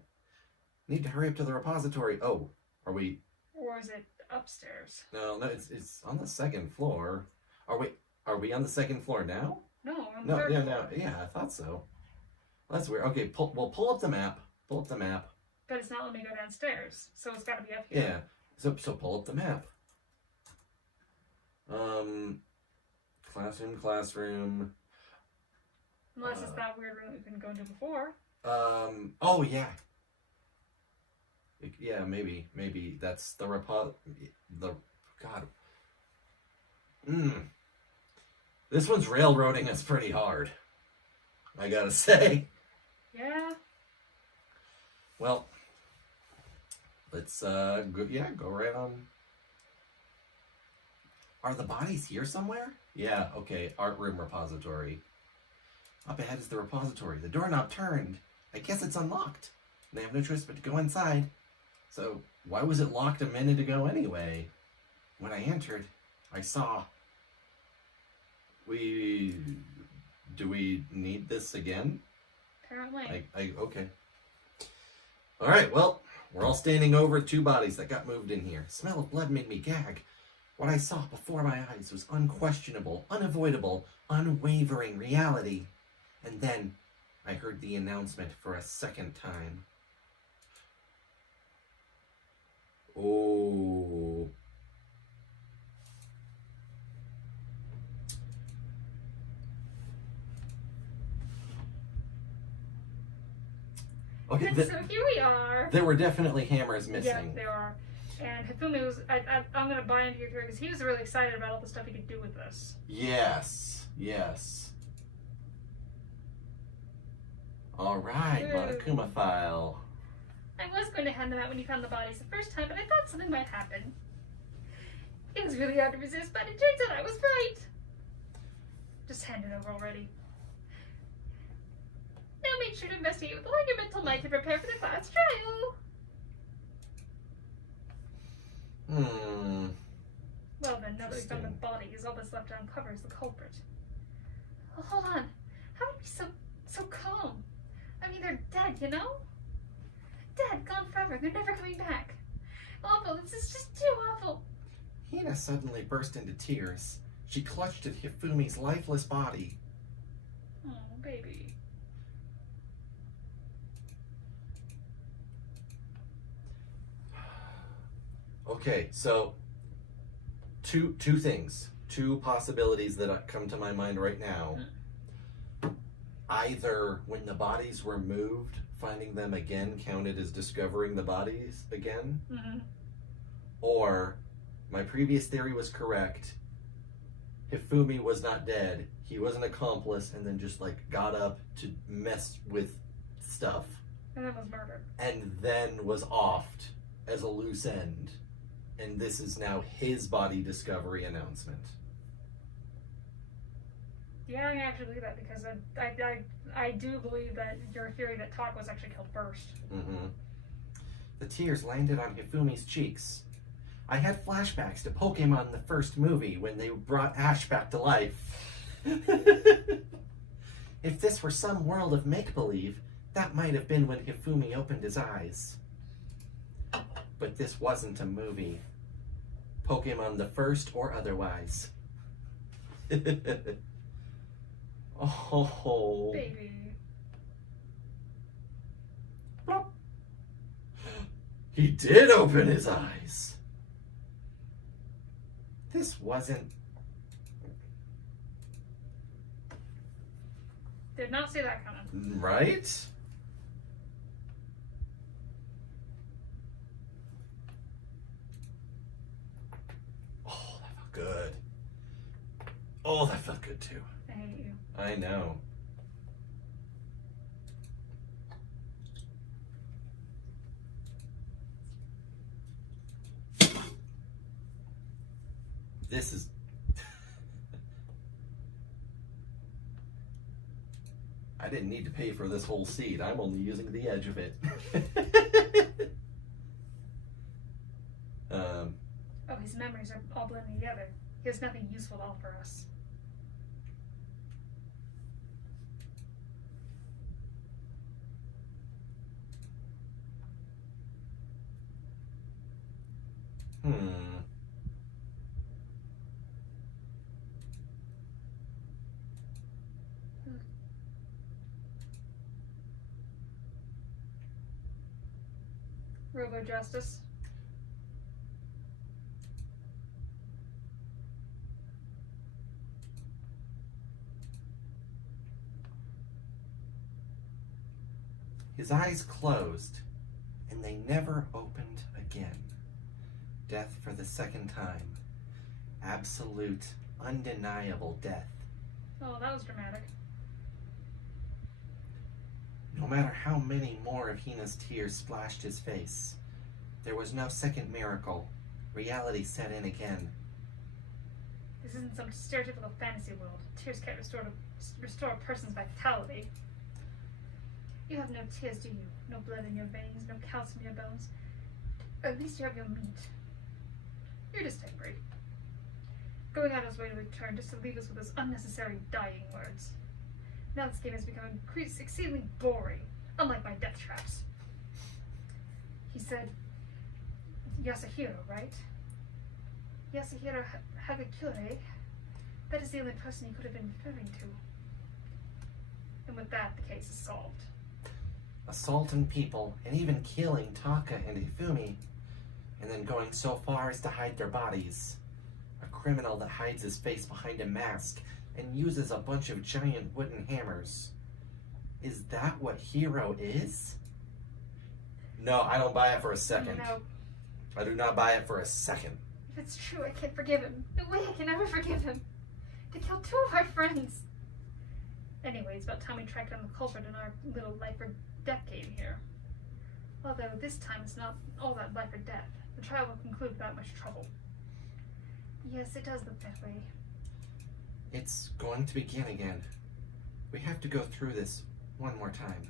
Need to hurry up to the repository. Oh, are we... Or is it upstairs? No, it's on the second floor. Are we on the second floor now? No, on the No, third yeah, floor. no, yeah, I thought so. That's weird. Okay, pull up the map. Pull up the map. But it's not letting me go downstairs, so it's got to be up here. Yeah. So pull up the map. Classroom. Unless it's that weird room that we couldn't go into before. Oh yeah. Yeah, maybe that's the God. This one's railroading us pretty hard, I gotta say. Yeah. Well, let's go right on. Are the bodies here somewhere? Yeah, okay, art room repository. Up ahead is the repository. The doorknob turned. I guess it's unlocked. They have no choice but to go inside. So, why was it locked a minute ago anyway? When I entered, I saw... Do we need this again? Apparently. Okay. Alright, well, we're all standing over 2 bodies that got moved in here. Smell of blood made me gag. What I saw before my eyes was unquestionable, unavoidable, unwavering reality. And then I heard the announcement for a second time. Oh. Okay, And so here we are. there were definitely hammers missing. Yeah, there are. And Hifumi was... I'm going to buy into your theory because he was really excited about all the stuff he could do with this. Yes. All right, Monokuma file. I was going to hand them out when you found the bodies the first time, but I thought something might happen. It was really hard to resist, but it turns out I was right. Just hand it over already. Now make sure to investigate with all your mental might to prepare for the class trial. Well then, now that we've found the bodies, all that's left to uncover is the culprit. Oh, hold on. How are you so calm? I mean, they're dead, you know? Dead, gone forever. They're never coming back. Awful. This is just too awful. Hina suddenly burst into tears. She clutched at Hifumi's lifeless body. Oh, baby. Okay, so two things, 2 possibilities that come to my mind right now. Either when the bodies were moved, finding them again counted as discovering the bodies again, or my previous theory was correct. Hifumi was not dead. He was an accomplice and then just like got up to mess with stuff. And then was murdered. And then was offed as a loose end. And this is now his body discovery announcement. Yeah, I actually believe that because I do believe that your theory that Talk was actually killed first. The tears landed on Hifumi's cheeks. I had flashbacks to Pokemon the first movie when they brought Ash back to life. If this were some world of make-believe, that might have been when Hifumi opened his eyes. But this wasn't a movie. Pokemon the first or otherwise. Oh. Baby. Plop. He did open his eyes. This wasn't... Did not see that coming. Right? Oh, that felt good. Oh, that felt good too. I hate you. I know. This is... I didn't need to pay for this whole seat. I'm only using the edge of it. Oh, his memories are all blending together. He has nothing useful to offer us. Robo Justice. His eyes closed, and they never opened again. Death for the second time. Absolute, undeniable death. Oh, that was dramatic. No matter how many more of Hina's tears splashed his face, there was no second miracle. Reality set in again. This isn't some stereotypical fantasy world. Tears can't restore a person's vitality. You have no tears, do you? No blood in your veins, no calcium in your bones. At least you have your meat. You're just temporary. Going out of his way to return just to leave us with those unnecessary dying words. Now this game has become exceedingly boring, unlike my death traps. He said, Yasuhiro, right? Yasuhiro Hagakure. That is the only person he could have been referring to. And with that, the case is solved. Assaulting people, and even killing Taka and Hifumi, and then going so far as to hide their bodies. A criminal that hides his face behind a mask and uses a bunch of giant wooden hammers. Is that what Hero is? No, I don't buy it for a second. No. I do not buy it for a second. If it's true, I can't forgive him. No way, I can never forgive him. To kill two of our friends. Anyway, it's about time we track down the culprit in our little life or death game here. Although this time it's not all that life or death. The trial will conclude without much trouble. Yes, it does look that way. It's going to begin again. We have to go through this one more time.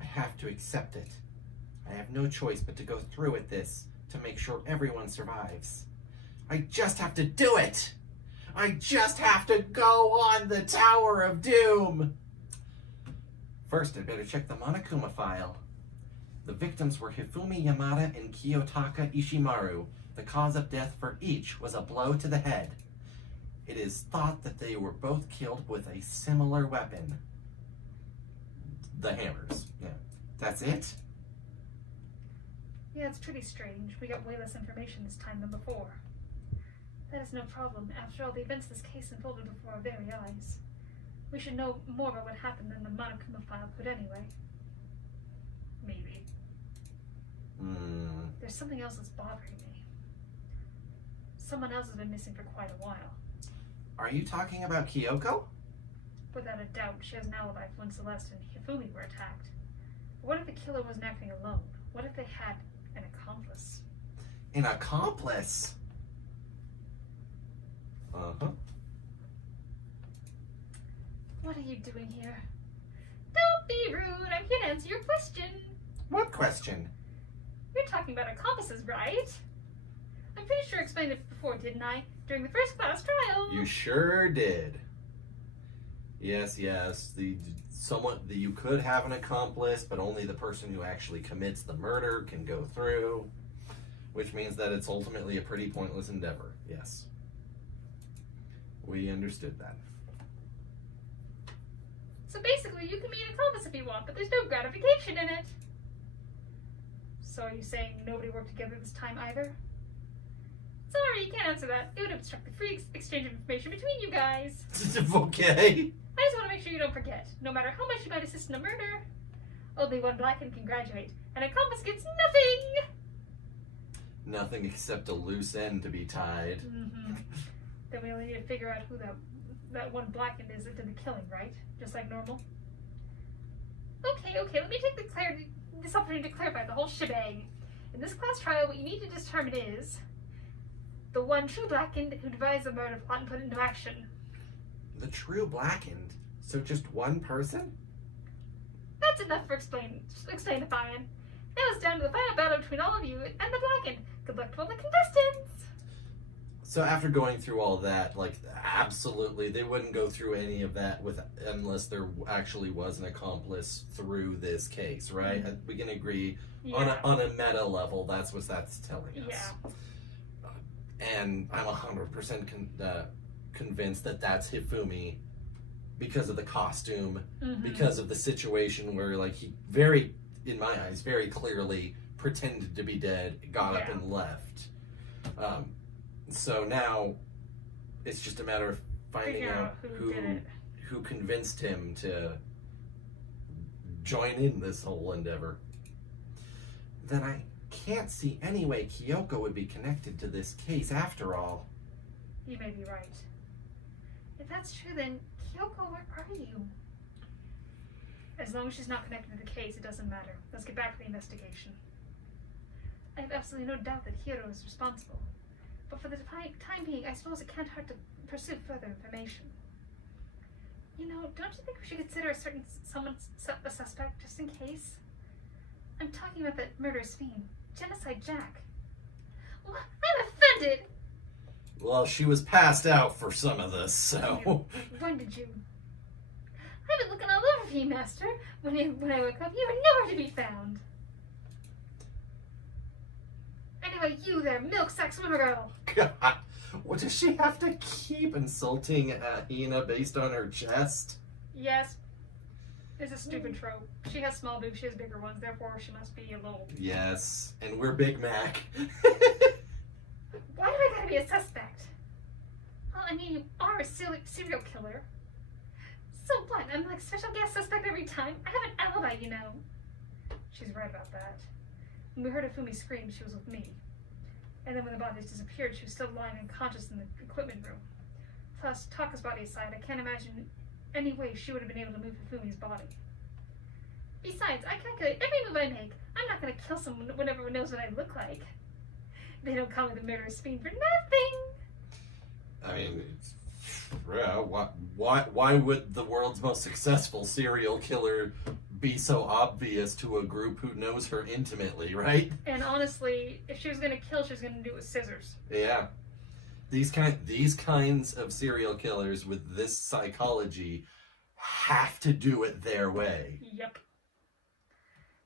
I have to accept it. I have no choice but to go through with this to make sure everyone survives. I just have to do it! I just have to go on the Tower of Doom! First, I'd better check the Monokuma file. The victims were Hifumi Yamada and Kiyotaka Ishimaru. The cause of death for each was a blow to the head. It is thought that they were both killed with a similar weapon. The hammers. Yeah. That's it? Yeah, it's pretty strange. We got way less information this time than before. That is no problem. After all, the events of this case unfolded before our very eyes. We should know more about what happened than the Monokuma file could anyway. Maybe. There's something else that's bothering me. Someone else has been missing for quite a while. Are you talking about Kyoko? Without a doubt, she has an alibi for when Celeste and Hifumi were attacked. But what if the killer wasn't acting alone? What if they had an accomplice? An accomplice? Uh-huh. What are you doing here? Don't be rude. I'm here to answer your question. What question? You're talking about accomplices, right? I'm pretty sure I explained it before, didn't I? During the first class trial. You sure did. Yes. You could have an accomplice, but only the person who actually commits the murder can go through, which means that it's ultimately a pretty pointless endeavor. Yes. We understood that. So basically, you can be an accomplice if you want, but there's no gratification in it. So are you saying nobody worked together this time either? Sorry, you can't answer that. It would obstruct the free exchange of information between you guys. Okay. I just want to make sure you don't forget. No matter how much you might assist in a murder, only one blackened can graduate. An accomplice gets nothing! Nothing except a loose end to be tied. Then we only need to figure out who that one blackened is that did the killing, right? Just like normal? Okay, let me take this opportunity to clarify the whole shebang. In this class trial, what you need to determine is The one true Blackened who devised the murder plot and put it into action. The true Blackened? So just one person? That's enough for explainifying. It was down to the final battle between all of you and the Blackened. Good luck to all the contestants! So after going through all that, like, absolutely, they wouldn't go through any of that unless there actually was an accomplice through this case, right? We can agree on a meta level, that's what that's telling us. Yeah. And I'm 100% convinced that that's Hifumi because of the costume, because of the situation where, like, he in my eyes, very clearly pretended to be dead, got up and left. So now it's just a matter of finding out who convinced him to join in this whole endeavor. Then I can't see any way Kyoko would be connected to this case after all. You may be right. If that's true, then Kyoko, where are you? As long as she's not connected to the case, it doesn't matter. Let's get back to the investigation. I have absolutely no doubt that Hiro is responsible. But for the time being, I suppose it can't hurt to pursue further information. You know, don't you think we should consider someone's a suspect just in case? I'm talking about that murderous fiend, Genocide Jack. Well, I'm offended! Well, she was passed out for some of this, so... When did you? I've been looking all over for you, Master. When I woke up, you were nowhere to be found. Anyway, you there, milk sack swimmer girl. God, what does she have to keep insulting Hina based on her chest? Yes. It's a stupid trope. She has small boobs, she has bigger ones, therefore she must be a little... Yes, and we're Big Mac. Why do I gotta be a suspect? Well, I mean, you are a serial killer. So what? I'm like special guest suspect every time. I have an alibi, you know. She's right about that. When we heard Hifumi scream, she was with me. And then when the bodies disappeared, she was still lying unconscious in the equipment room. Plus, Taka's body aside, I can't imagine any way she would have been able to move Hifumi's body. Besides, I calculate every move I make. I'm not going to kill someone when everyone knows what I look like. They don't call me the murderous fiend for nothing. I mean, yeah, why would the world's most successful serial killer be so obvious to a group who knows her intimately, right? And honestly, if she was going to kill, she was going to do it with scissors. Yeah. These kinds of serial killers with this psychology have to do it their way. Yep.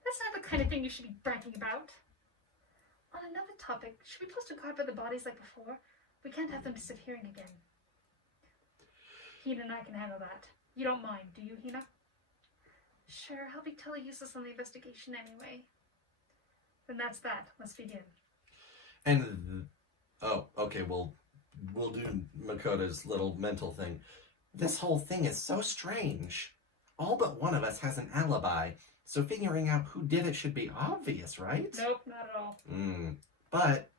That's not the kind of thing you should be bragging about. On another topic, should we post a guard by the bodies like before? We can't have them disappearing again. Hina and I can handle that. You don't mind, do you, Hina? Sure, I'll be totally useless on the investigation anyway. Then that's that. Let's begin. And, oh, okay, well, we'll do Makoto's little mental thing. This whole thing is so strange. All but one of us has an alibi, so figuring out who did it should be obvious, right? Nope, not at all. But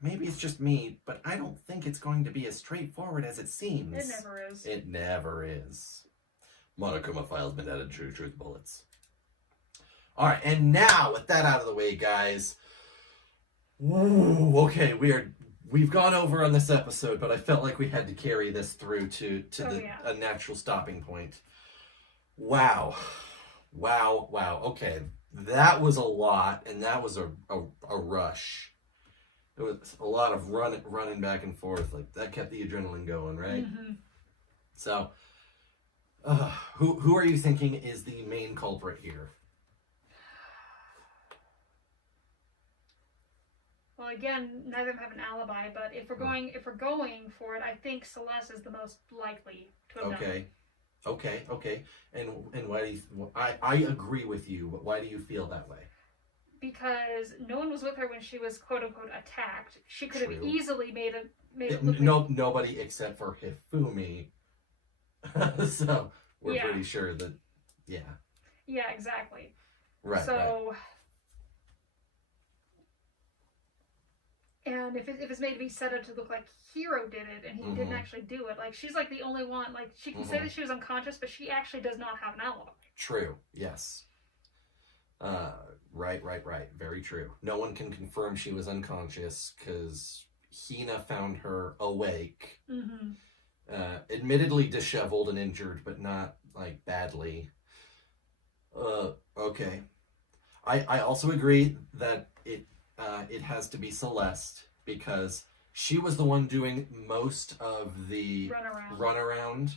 maybe it's just me, but I don't think it's going to be as straightforward as it seems. It never is. It never is. Monokuma file's been added to truth bullets. Alright, and now, with that out of the way, guys. Ooh, okay, we've gone over on this episode, but I felt like we had to carry this through to a natural stopping point. Wow. Okay, that was a lot, and that was a rush. It was a lot of running back and forth. Like, that kept the adrenaline going, right? Mm-hmm. So, who are you thinking is the main culprit here? Well, again, neither of them have an alibi, but if we're going for it, I think Celeste is the most likely to have done it. Okay. And why do you? I agree with you, but why do you feel that way? Because no one was with her when she was quote unquote attacked. She could have True. easily made it look like... Nobody except for Hifumi. So we're pretty sure that, yeah. Yeah, exactly. Right. So, and if it's made to be set up to look like Hiro did it and he didn't actually do it, like she's like the only one, like she can say that she was unconscious, but she actually does not have an alibi. True. Yes. Right. Very true. No one can confirm she was unconscious because Hina found her awake, Mm-hmm. admittedly disheveled and injured, but not like badly. Okay. I also agree that it has to be Celeste because she was the one doing most of the runaround.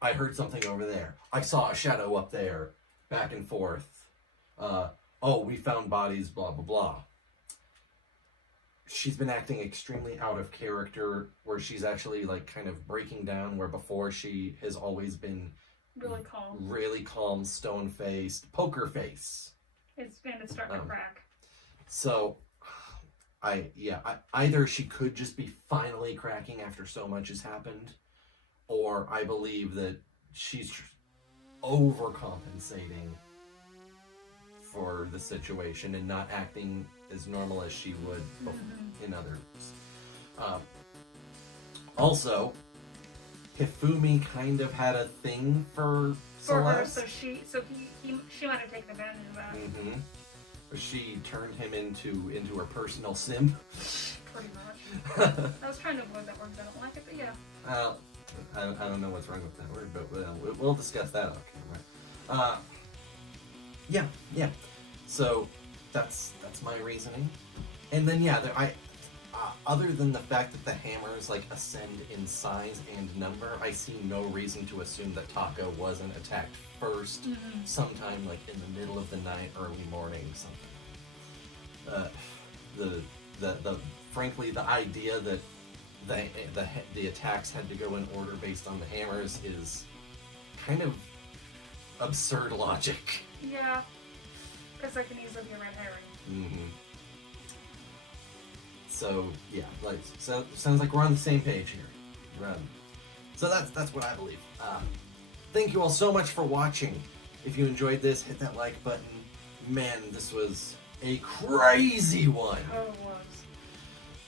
I heard something over there. I saw a shadow up there, back and forth. Oh, we found bodies, blah, blah, blah. She's been acting extremely out of character, where she's actually, like, kind of breaking down, where before she has always been really calm, stone-faced, poker face. It's starting to crack. So, either she could just be finally cracking after so much has happened, or I believe that she's overcompensating for the situation and not acting as normal as she would in others. Also, Hifumi kind of had a thing for Celeste. Her, so she might have taken advantage of that. Mm-hmm. She turned him into her personal sim. Pretty much. I was trying to avoid that word because I don't like it, but yeah. I don't know what's wrong with that word, but we'll discuss that on camera. Yeah. So that's my reasoning. And then other than the fact that the hammers like ascend in size and number, I see no reason to assume that Taka wasn't attacked first, sometime like in the middle of the night, early morning, something. Frankly, the idea that the attacks had to go in order based on the hammers is kind of absurd logic. Yeah, because that can easily be a red herring. Mm-hmm. So yeah, sounds like we're on the same page here. So that's what I believe. Thank you all so much for watching. If you enjoyed this, hit that like button. Man, this was a crazy one. Oh, it was.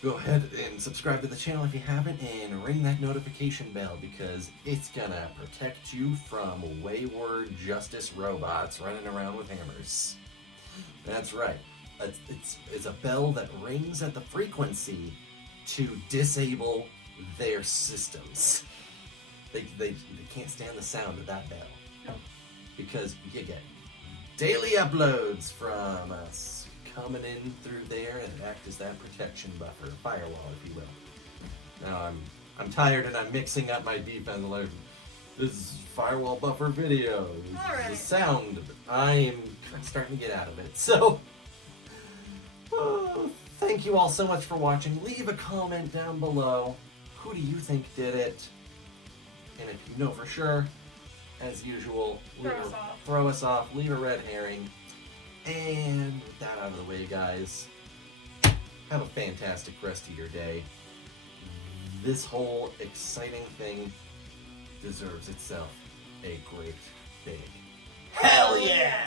Go ahead and subscribe to the channel if you haven't, and ring that notification bell because it's gonna protect you from wayward justice robots running around with hammers. That's right. It's a bell that rings at the frequency to disable their systems. They can't stand the sound of that bell. No. Because you get daily uploads from us coming in through there and act as that protection buffer, firewall, if you will. Now I'm tired and I'm mixing up my defense. Like, this is firewall buffer video. Alright. The sound. I'm starting to get out of it. So, thank you all so much for watching. Leave a comment down below. Who do you think did it? And if you know for sure, as usual, throw us off, leave a red herring. And with that out of the way, guys, have a fantastic rest of your day. This whole exciting thing deserves itself a great big hell yeah!